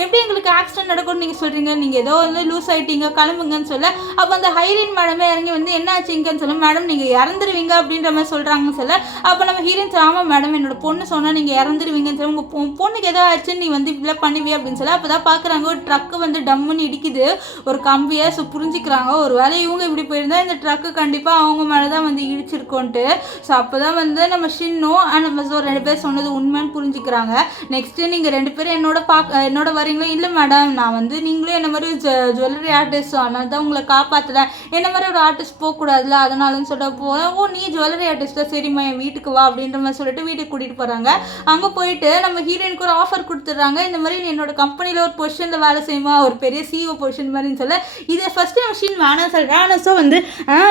எப்படி எங்களுக்கு ஆக்சிடென்ட் நடக்கும்னு நீங்கள் சொல்கிறீங்க, நீங்கள் ஏதோ வந்து லூஸ் ஆகிட்டீங்க கிளம்புங்கன்னு சொல்ல அப்போ அந்த ஹைரீன் மேடமே இறங்கி வந்து என்ன ஆச்சுங்கன்னு சொல்ல மேடம் நீங்கள் இறந்துருவீங்க அப்படின்ற மாதிரி சொல்கிறாங்கன்னு சொல்ல அப்போ நம்ம ஹீரோயின் சொல்ல ஆமாம் மேடம் என்னோட பொண்ணு சொன்னால் நீங்கள் இறந்துருவீங்கன்னு சொல்ல உங்கள் பொண்ணுக்கு எதோ ஆச்சுன்னு நீ வந்து இப்படிலாம் பண்ணுவீ அப்படின்னு சொல்ல அப்போ தான் பார்க்குறாங்க ஒரு ட்ரக்கு வந்து டம்முன்னு இடிக்குது ஒரு கம்பியை. ஸோ புரிஞ்சுக்கிறாங்க ஒரு வேலை இவங்க இப்படி போயிருந்தா இந்த ட்ரக்கு கண்டிப்பாக அவங்க மேலே தான் வந்து இடிச்சிருக்கோன்ட்டு. ஸோ அப்போ தான் வந்து நம்ம ஷின்னும் நம்ம ஸோ 2 பேர் சொன்னது உண்மைன்னு புரிஞ்சுக்கிறாங்க. நெக்ஸ்ட்டு நீங்கள் 2 பேரும் என்னோட வரீங்களோ, இல்லை மேடம் நான் வந்து நீங்களும் என்ன மாதிரி ஜுவல்லரி ஆர்டிஸ்ட், அதனால தான் உங்களை காப்பாற்றுறேன், என்ன மாதிரி ஒரு ஆர்டிஸ்ட் போகக்கூடாதுல அதனாலன்னு சொல்லிட்டு ஓ நீ ஜுவல்லரி ஆர்டிஸ்ட்டாக, சரிம்மா என் வீட்டுக்கு வா அப்படின்ற மாதிரி சொல்லிட்டு வீட்டுக்கு கூட்டிகிட்டு போகிறாங்க. அங்கே போயிட்டு நம்ம ஹீரோயினுக்கு ஒரு ஆஃபர் கொடுத்துட்றாங்க. இந்த மாதிரி என்னோட கம்பெனியில் ஒரு பொசிஷனில் வேலை செய்யுமா, ஒரு பெரிய சிஓ பொசிஷன் மாதிரின்னு சொல்ல இதை ஃபஸ்ட்டு நம்ம ஷீன் வேணாம் சொல்கிறேன். ஆனால் ஸோ வந்து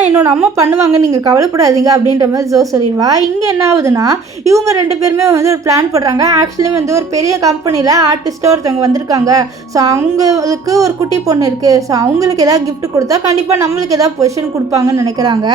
என்னோட அம்மா பண்ணுவாங்க, நீங்கள் கவலைப்படாதீங்க அப்படின்ற மாதிரி ஜோ சொல்லிடுவா. இங்கே என்ன ஆகுதுன்னா இவங்க 2 பேருமே வந்து ஒரு பிளான் போடுறாங்க. ஆக்சுவலி வந்து ஒரு பெரிய கம்பெனியில் ஆர்டிஸ்ட்டாக ஒருத்தவங்க வந்திருக்காங்க. ஸோ அவங்களுக்கு ஒரு குட்டி பொண்ணு இருக்குது. ஸோ அவங்களுக்கு ஏதாவது கிஃப்ட் கொடுத்தா கண்டிப்பாக நம்மளுக்கு ஏதாவது பொசிஷன் கொடுப்பாங்கன்னு நினைக்கிறாங்க.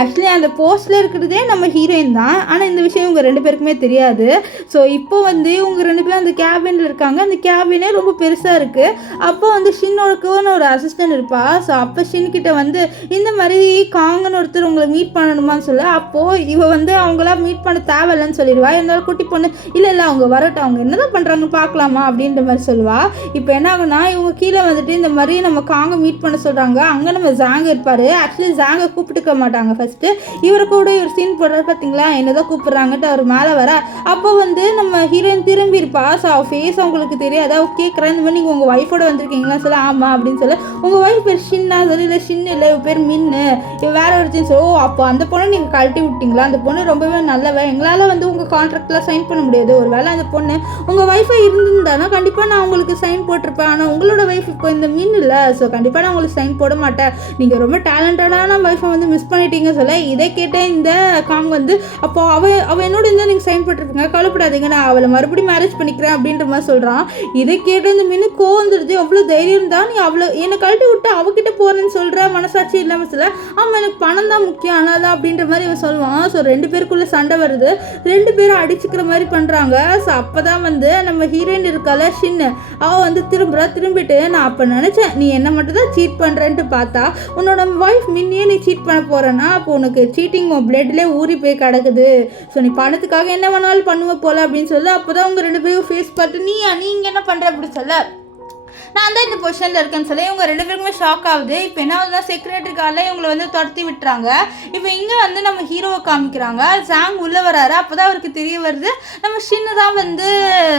ஆக்சுவலி அந்த போஸ்ட்டில் இருக்கிறதே நம்ம ஹீரோயின் தான். ஆனால் இந்த விஷயம் இவங்க 2 பேருக்குமே தெரியாது. ஸோ இப்போ வந்து இவங்க 2 பேரும் அந்த கேபினில் இருக்காங்க. அந்த கேபினே ரொம்ப பெருசாக இருக்குது. அப்போ வந்து ஷின்னோடக்குன்னு ஒரு அசிஸ்டன்ட் இருப்பா. ஸோ அப்போ ஷின்கிட்ட வந்து இந்த மாதிரி காங்கன்னு ஒருத்தர் உங்களை மீட் பண்ணணுமான்னு சொல்ல, அப்போது இவ வந்து அவங்களாம் மீட் பண்ண தேவையில்லைன்னு சொல்லிடுவா. இருந்தாலும் குட்டி பொண்ணு இல்லை அவங்க வரட்டும், அவங்க என்னதான் பண்ணுறாங்க பார்க்கலாமா அப்படின்ற மாதிரி சொல்லுவா. இப்போ என்ன ஆகுனா இவங்க கீழே வந்துட்டு இந்த மாதிரி நம்ம காங்க மீட் பண்ண சொல்கிறாங்க. அங்கே நம்ம ஜாங் இருப்பார். ஆக்சுவலி ஜாங்கை கூப்பிட்டுக்க மாட்டாங்க. ஃபஸ்ட்டு இவரை கூட ஒரு சீன் போடுறது பார்த்தீங்களா, என்னதான் கூப்பிட்றாங்கட்டு அவர் மேலே வர. அப்போ வந்து நம்ம ஹீரோயின் திரும்பி இருப்பா. ஸோ அவள் ஃபேஸ் அவங்களுக்கு தெரியாது. அவள் கேட்குறேன் இந்த மாதிரி நீங்கள் உங்கள் ஒய்ஃபோட வந்திருக்கீங்களா சொல்ல, ஆமாம் அப்படின்னு சொல்ல, உங்கள் ஒய்ஃப் பேர் ஷின்னா சொல்லி, இல்லை ஷின்னு இல்லை இவ பேர் மின்னு, இவ வேற ஒருத்தின்னு சொல்ல, ஓ அப்போ அந்த பொண்ணை நீங்கள் கழட்டி விட்டீங்களா, அந்த பொண்ணு ரொம்பவே நல்லவ, எங்களால் வந்து உங்கள் கான்ட்ராக்ட்லாம் சைன் பண்ண முடியாது, ஒரு வேளை அந்த பொண்ணு உங்கள் ஒய்ஃபை இருந்திருந்தானா கண்டிப்பாக நான் உங்களுக்கு சைன் போட்டிருப்பேன், ஆனால் உங்களோட ஒய்ஃப் இப்போ இந்த மின் இல்லை, ஸோ கண்டிப்பாக நான் உங்களுக்கு சைன் போட மாட்டேன், நீங்கள் ரொம்ப டேலண்டடான ஒய்ஃபை வந்து மிஸ் பண்ணிட்டீங்க சொல்ல, இதை கேட்டேன் இந்த காங் வந்து, அப்போ அவள் என்னோட இருந்தால் நீங்கள் சைன் போட்டிருப்பீங்க, கவலைப்படாதீங்க நான் அவளை மறுபடியும் மேரேஜ் பண்ணிக்கிறேன் அப்படின்ற மாதிரி சொல்கிறான். இதை கேட்டு இந்த மின்னு கோவந்துடுது. அவ்வளோ தைரியம் இருந்தால் நீ அவ்வளோ என்னை கழட்டி விட்டு அவகிட்ட போகிறேன்னு சொல்கிற, மனசாட்சி இல்லாமல் சொல்ல, ஆமாம் எனக்கு பணம் தான் முக்கியம் ஆனால் தான் அப்படின்ற மாதிரி இவன் சொல்லுவான். ஸோ 2 பேருக்குள்ளே சண்டை வருது. 2 பேரும் அடிச்சுக்கிற மாதிரி பண்ணுறாங்க. ஸோ அப்போ தான் வந்து நம்ம ஹீரோயின் இருக்கால ஷின்னு, அவள் வந்து திரும்பிட்டு நான் அப்போ நினச்சேன் நீ என்னை மட்டும் தான் சீட் பண்ணுறேன்ட்டு பார்த்தா உன்னோட ஒய்ஃப் மின்னியே நீ சீட் பண்ண போகிறேன்னா அப்போ உனக்கு சீட்டிங் உன் பிளட்லேயே ஊறி போய் கிடக்குது, ஸோ நீ பணத்துக்காக என்ன வேணாலும் பண்ணுவ போல அப்படின்னு சொல்லி, அப்போ தான் அவங்க 2 பேரும் ஃபேஸ் பார்த்து நீங்க என்ன பண்ணுற அப்படி சொல்ல, நான் தான் இந்த பொசிஷனில் இருக்கேன்னு சொல்லி இவங்க 2 பேருக்குமே ஷாக் ஆகுது. இப்போ என்ன ஆகுதுன்னா செக்ரட்டரி காலில் இவங்களை வந்து துரத்தி விட்டுறாங்க. இப்போ இங்கே வந்து நம்ம ஹீரோவை காமிக்கிறாங்க. ஜாங் உள்ளே வராரு. அப்போ தான் அவருக்கு தெரிய வருது நம்ம ஷின்னு தான் வந்து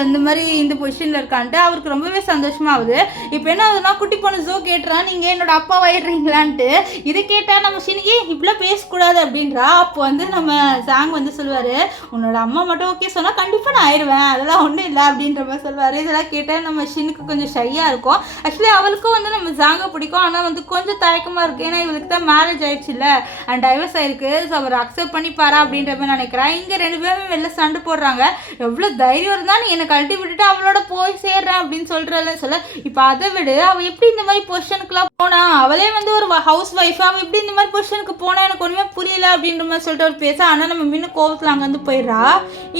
இந்த மாதிரி இந்த பொசிஷனில் இருக்கான்ட்டு. அவருக்கு ரொம்பவே சந்தோஷமாகுது. இப்போ என்ன ஆகுதுன்னா குட்டி பொண்ணு ஜோ கேட்டுறான் நீங்கள் என்னோட அப்பா ஆயிடுறீங்களான்ட்டு. இதை கேட்டால் நம்ம ஷின்னுக்கு இவ்வளோ பேசக்கூடாது அப்படின்றா. அப்போ வந்து நம்ம ஜாங் வந்து சொல்லுவார் உன்னோட அம்மா மட்டும் ஓகே சொன்னால் கண்டிப்பாக நான் ஆயிடுவேன், அதெல்லாம் ஒன்றும் இல்லை அப்படின்ற மாதிரி சொல்லுவார். இதெல்லாம் கேட்டால் நம்ம ஷின்னுக்கு கொஞ்சம் ஷையாக இருக்கும். ஆக்சுவலி அவளுக்கும் வந்து நம்ம ஜாங்க பிடிக்கும். ஆனால் வந்து கொஞ்சம் தயக்கமாக இருக்குது. ஏன்னா இவளுக்கு தான் மேரேஜ் ஆயிடுச்சு இல்லை, அண்ட் டைவர்ஸ் ஆயிருக்கு. ஸோ அவர் அக்செப்ட் பண்ணிப்பாரா அப்படின்ற மாதிரி நினைக்கிறேன். இங்கே 2 பேருமே வெளில சண்டை போடுறாங்க. எவ்வளோ தைரியம் இருந்தால் நீ என்னை கழட்டி விட்டுட்டு அவளோட போய் சேர்றேன் அப்படின்னு சொல்கிறல்ல சொல்ல, இப்போ அதை விடு அவள் எப்படி இந்த மாதிரி பொசிஷனுக்குலாம் போனா, அவளே வந்து ஒரு ஹவுஸ் ஒய்ஃப், அவள் எப்படி இந்த மாதிரி பொசிஷனுக்கு போனால் எனக்கு ஒன்றுமே புரியல அப்படின்ற மாதிரி சொல்லிட்டு அவர் பேச. ஆனால் நம்ம மீண்டும் கோவத்தில் அங்கேருந்து போயிடுறா.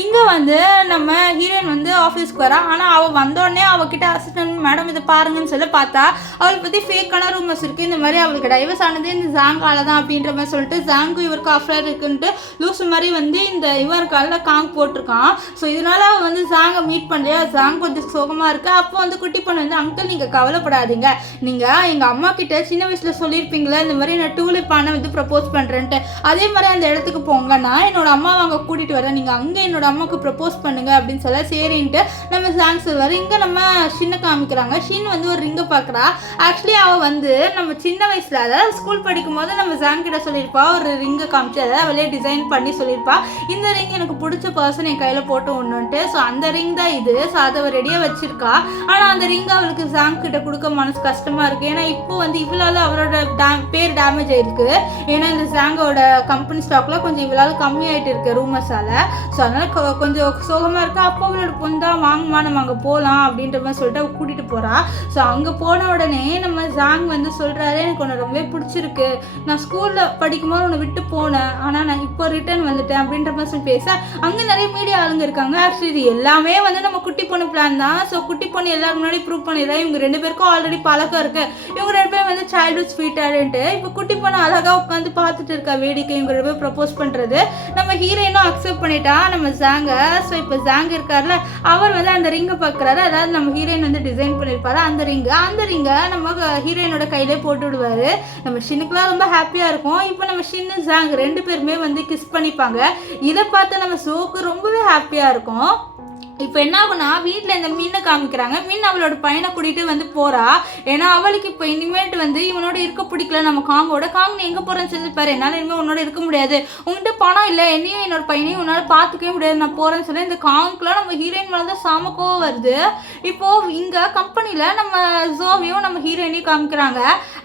இங்கே வந்து நம்ம ஹீரோயின் வந்து ஆஃபீஸ்க்கு வரா. ஆனால் அவள் வந்தோடனே அவகிட்ட அசிஸ்டன்ட் மேடம் இதை பாருங்கன்னு சொல்ல பார்த்தா அவளை பற்றி ஃபேக்கான ரூமர்ஸ் இருக்குது. இந்த மாதிரி அவளுக்கு டைவர்ஸ் ஆனது இந்த ஜாங்கால தான் அப்படின்ற மாதிரி சொல்லிட்டு ஜாங்கு இவருக்கு அஃபேர் இருக்குன்ட்டு லூஸ் மாதிரி வந்து இந்த இவருக்கால காங் போட்டிருக்கான். ஸோ இதனால அவள் வந்து ஜாங்கை மீட் பண்ணுறியா, ஜாங் கொஞ்சம் சோகமாக இருக்கு. அப்போ வந்து குட்டி பொண்ணு வந்து அங்கிள் நீங்கள் கவலைப்படாதீங்க, நீங்கள் எங்கள் அம்மா கிட்ட சின்ன வயசில் சொல்லியிருப்பீங்களா இந்த மாதிரி நான் டூலிப்பான வந்து ப்ரப்போஸ் பண்ணுறேன்ட்டு, அதே மாதிரி அந்த இடத்துக்கு போங்க, நான் என்னோட அம்மாவை அங்கே கூட்டிகிட்டு வரேன், நீங்கள் அங்கே என்னோட அம்மாவுக்கு ப்ரப்போஸ் பண்ணுங்க அப்படின்னு சொல்ல சரின்ட்டு நம்ம ஜாங் சொல்வார். இங்கே நம்ம ஷின்னை காமிக்கிறாங்க. ஷின் வந்து ஒரு ரிங்கை பார்க்குறா. ஆக்சுவலி அவள் வந்து நம்ம சின்ன வயசில் அதாவது ஸ்கூல் படிக்கும் போது நம்ம ஜாங் கிட்ட சொல்லியிருப்பா ஒரு ரிங்கை காமிச்சு, அதாவது அவளே டிசைன் பண்ணி சொல்லியிருப்பா இந்த ரிங் எனக்கு பிடிச்ச பர்சன் என் கையில் போட்டு ஒன்றுன்ட்டு. ஸோ அந்த ரிங் தான் இது. ஸோ அதை அவள் ரெடியாக வச்சிருக்கா. ஆனால் அந்த ரிங்கை அவளுக்கு ஜாங் கிட்ட கொடுக்க மனசு கஷ்டமாக இருக்குது. ஏன்னா இப்போ வந்து இவளால் அவரோட பேர் டேமேஜ் ஆயிருக்கு. ஏன்னா இந்த ஜாங்கோட கம்பெனி ஸ்டாக்லாம் கொஞ்சம் இவளால் கம்மியாயிட்டு இருக்கு ரூமர்ஸால். ஸோ அதனால் கொஞ்சம் சோகமாக இருக்கா. அப்போ அவளோட பொண்ணா வாங்கம்மா நம்ம அங்கே போகலாம் அப்படின்ற மாதிரி சொல்லிட்டு அவள் கூட்டிகிட்டு போகிறா. ஸோ அங்கே போன உடனே நம்ம ஜாங் வந்து சொல்கிறாரு எனக்கு உன்னை ரொம்பவே பிடிச்சிருக்கு, நான் ஸ்கூலில் படிக்கும்போது உன்னை விட்டு போனேன், ஆனால் நான் இப்போ ரிட்டர்ன் வந்துட்டேன் அப்படின்ற மாதிரி சொல்லி பேச அங்கே நிறைய மீடியா ஆளுங்க இருக்காங்க. ஆக்சுவலி இது எல்லாமே வந்து நம்ம குட்டி பொண்ணு பிளான் தான். ஸோ குட்டி பொண்ணு எல்லாரும் முன்னாடி ப்ரூவ் பண்ணிடுறேன். இவங்க 2 பேருக்கும் ஆல்ரெடி பழக்கம் இருக்குது. இவங்க ரெண்டு பேரும் வந்து சைல்ட்ஹுட் ஸ்வீட் டேலண்ட்டு. இப்போ குட்டி பொண்ணு அழகாக உட்காந்து பார்த்துட்டு இருக்கா வேடிக்கைங்கிற போய் ப்ரப்போஸ் பண்ணுறது. நம்ம ஹீரோயினும் அக்செப்ட் பண்ணிட்டா நம்ம ஜாங்கை. ஸோ இப்போ ஜாங் இருக்கார்ல, அவர் வந்து அந்த ரிங்கை பார்க்குறாரு. அதாவது நம்ம ஹீரோயின் வந்து டிசைன் பண்ணியிருப்பாரு அந்த ரிங்கை நம்ம ஹீரோயினோட கையிலே போட்டு விடுவார். நம்ம ஷின்னுக்குலாம் ரொம்ப ஹாப்பியாக இருக்கும். இப்போ நம்ம ஷின்னு ஜாங் ரெண்டு பேருமே வந்து கிஸ் பண்ணிப்பாங்க. இதை பார்த்து நம்ம ஷோக்கு ரொம்பவே ஹாப்பியாக இருக்கும். இப்போ என்ன ஆகுனா வீட்டில் இந்த மீனை காமிக்கிறாங்க. மீன் அவளோட பையனை கூட்டிகிட்டு வந்து போகிறா. ஏன்னா அவளுக்கு இப்போ இனிமேட்டு வந்து இவனோட இருக்க பிடிக்கல. நம்ம காங்கோட நீ எங்கே போகிறேன்னு சொல்லிப்பாரு. என்னால் இனிமேல் உன்னோட இருக்க முடியாது, உங்கள்கிட்ட பணம் இல்லை, என்னையும் என்னோட பையனையும் உன்னால் பார்த்துக்கவே முடியாது, நான் போகிறேன்னு சொல்லி இந்த காங்குக்குலாம் நம்ம ஹீரோயின் மேலே தான் சாமக்கோவம் வருது. இப்போது இங்கே கம்பெனியில் நம்ம ஜோவையும் நம்ம ஹீரோயினையும் காமிக்கிறாங்க.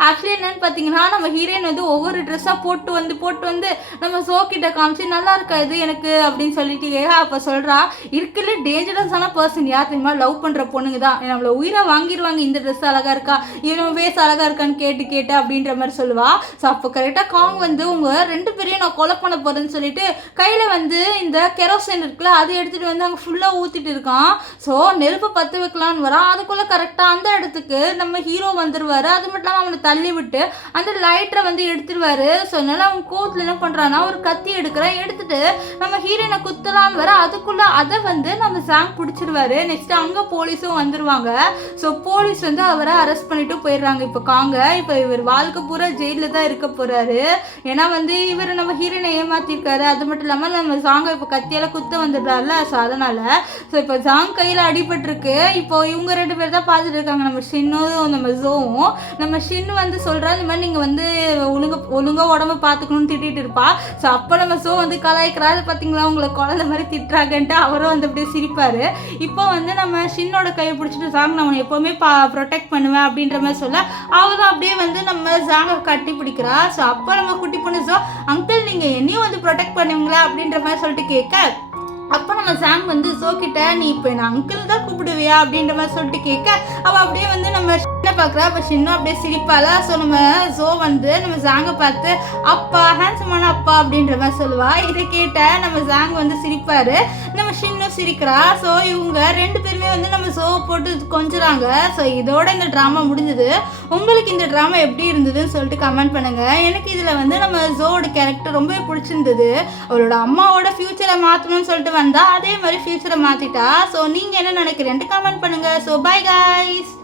ஆக்சுவலி என்னென்னு பார்த்தீங்கன்னா நம்ம ஹீரோயின் வந்து ஒவ்வொரு ட்ரெஸ்ஸாக போட்டு வந்து நம்ம ஜோ கிட்ட காமிச்சு நல்லா இருக்கா இது எனக்கு அப்படின்னு சொல்லிட்டு அப்போ சொல்கிறா, இருக்குல்ல டேஞ்சரஸான பர்சன் யார் தெரியுமா, லவ் பண்ணுற பொண்ணுங்க தான் நம்மளை உயிரை வாங்கிடுவாங்க. இந்த ட்ரெஸ் அழகாக இருக்கா, இவன் வேஸ் அழகாக இருக்கான்னு கேட்டு அப்படின்ற மாதிரி சொல்லுவா. ஸோ அப்போ கரெக்டாக காங் வந்து உங்கள் ரெண்டு பேரையும் நான் கொலை பண்ண போகிறேன்னு சொல்லிட்டு கையில் வந்து இந்த கெரோசின் இருக்குல்ல அதை எடுத்துகிட்டு வந்து அங்கே ஃபுல்லாக ஊற்றிட்டு இருக்கான். ஸோ நெருப்பை பற்ற வைக்கலான்னு வரான். அதுக்குள்ளே கரெக்டாக அந்த இடத்துக்கு நம்ம ஹீரோ வந்துடுவார். அது மட்டும் இல்லாமல் அவனை தள்ளி விட்டு அந்த லைட்டரை வந்து எடுத்துருவார். ஸோ அதனால அவன் கோவத்தில் என்ன பண்ணுறான்னா ஒரு கத்தி எடுத்துட்டு நம்ம ஹீரோயினை குத்தலான்னு வர அதுக்குள்ளே அதை வந்து நம்ம ஜாங் பிடிச்சிருவாரு. நெக்ஸ்ட் அங்கே போலீஸும் வந்துடுவாங்க. ஸோ போலீஸ் வந்து அவரை அரெஸ்ட் பண்ணிட்டு போயிடுறாங்க. இப்போ இப்போ இவர் வாழ்க்கை பூரா ஜெயிலில் தான் இருக்க போகிறாரு. ஏன்னா வந்து இவர் நம்ம ஹீரோயினை ஏமாத்திருக்காரு. அது மட்டும் இல்லாமல் நம்ம ஜாங்கை இப்போ கத்தியால் குத்த வந்துடுறாருல. ஸோ அதனால் இப்போ ஜாங் கையில் அடிபட்டிருக்கு. இப்போ இவங்க ரெண்டு பேர் தான் பார்த்துட்டு இருக்காங்க, நம்ம ஷின்னும் நம்ம ஜோவும். நம்ம ஷின்னு வந்து சொல்கிறா இந்த மாதிரி நீங்கள் வந்து ஒழுங்காக உடம்பு பார்த்துக்கணும்னு திட்டிகிட்டு இருப்பா. ஸோ அப்போ நம்ம ஜோ வந்து கலாய்க்கிறாரு, பார்த்தீங்களா உங்களை குழந்தை மாதிரி திட்டுறாங்கன்ட்டு அவரும் வந்து அப்படியே சிரிப்பார். இப்போ வந்து நம்ம ஷின்னோட கையை பிடிச்சிட்டு ஜாங் நம்ம எப்போவுமே ப்ரொடெக்ட் பண்ணுவேன் அப்படின்ற மாதிரி சொல்ல அவள் அப்படியே வந்து நம்ம ஜாங்கை கட்டி பிடிக்கிறா. ஸோ அப்போ நம்ம குட்டி பொண்ணு ஜோ அங்கிள் நீங்கள் என்னையும் வந்து ப்ரொடெக்ட் பண்ணுவீங்களா அப்படின்ற மாதிரி சொல்லிட்டு கேட்க அப்போ நம்ம ஜாங் வந்து ஜோ கிட்ட நீ இப்போ என்ன அங்கிள் தான் கூப்பிடுவியா அப்படின்ற மாதிரி சொல்லிட்டு கேட்க அவள் அப்படியே வந்து நம்ம ஷின்னை பார்க்குறா. அப்போ ஷின்னும் அப்படியே சிரிப்பாளா. ஸோ நம்ம ஜோ வந்து நம்ம ஜாங்கை பார்த்து அப்பா ஹேண்ட்ஸமான அப்பா அப்படின்ற மாதிரி சொல்லுவா. இதை கேட்ட நம்ம ஜாங் வந்து சிரிப்பார், நம்ம ஷின்னும் சிரிக்கிறா. ஸோ இவங்க ரெண்டு பேருமே வந்து நம்ம ஜோவை போட்டு கொஞ்சுறாங்க. ஸோ இதோட இந்த ட்ராமா முடிஞ்சது. உங்களுக்கு இந்த ட்ராமா எப்படி இருந்ததுன்னு சொல்லிட்டு கமெண்ட் பண்ணுங்கள். எனக்கு இதில் வந்து நம்ம ஜோவோட கேரக்டர் ரொம்பவே பிடிச்சிருந்தது. அவளோட அம்மாவோட ஃப்யூச்சரை மாற்றணும்னு சொல்லிட்டு வந்தா அதே மாதிரி ஃபியூச்சரை மாற்றிட்டா. ஸோ நீங்கள் என்ன நினைக்கிறேன்ட்டு கமெண்ட் பண்ணுங்கள். So bye guys.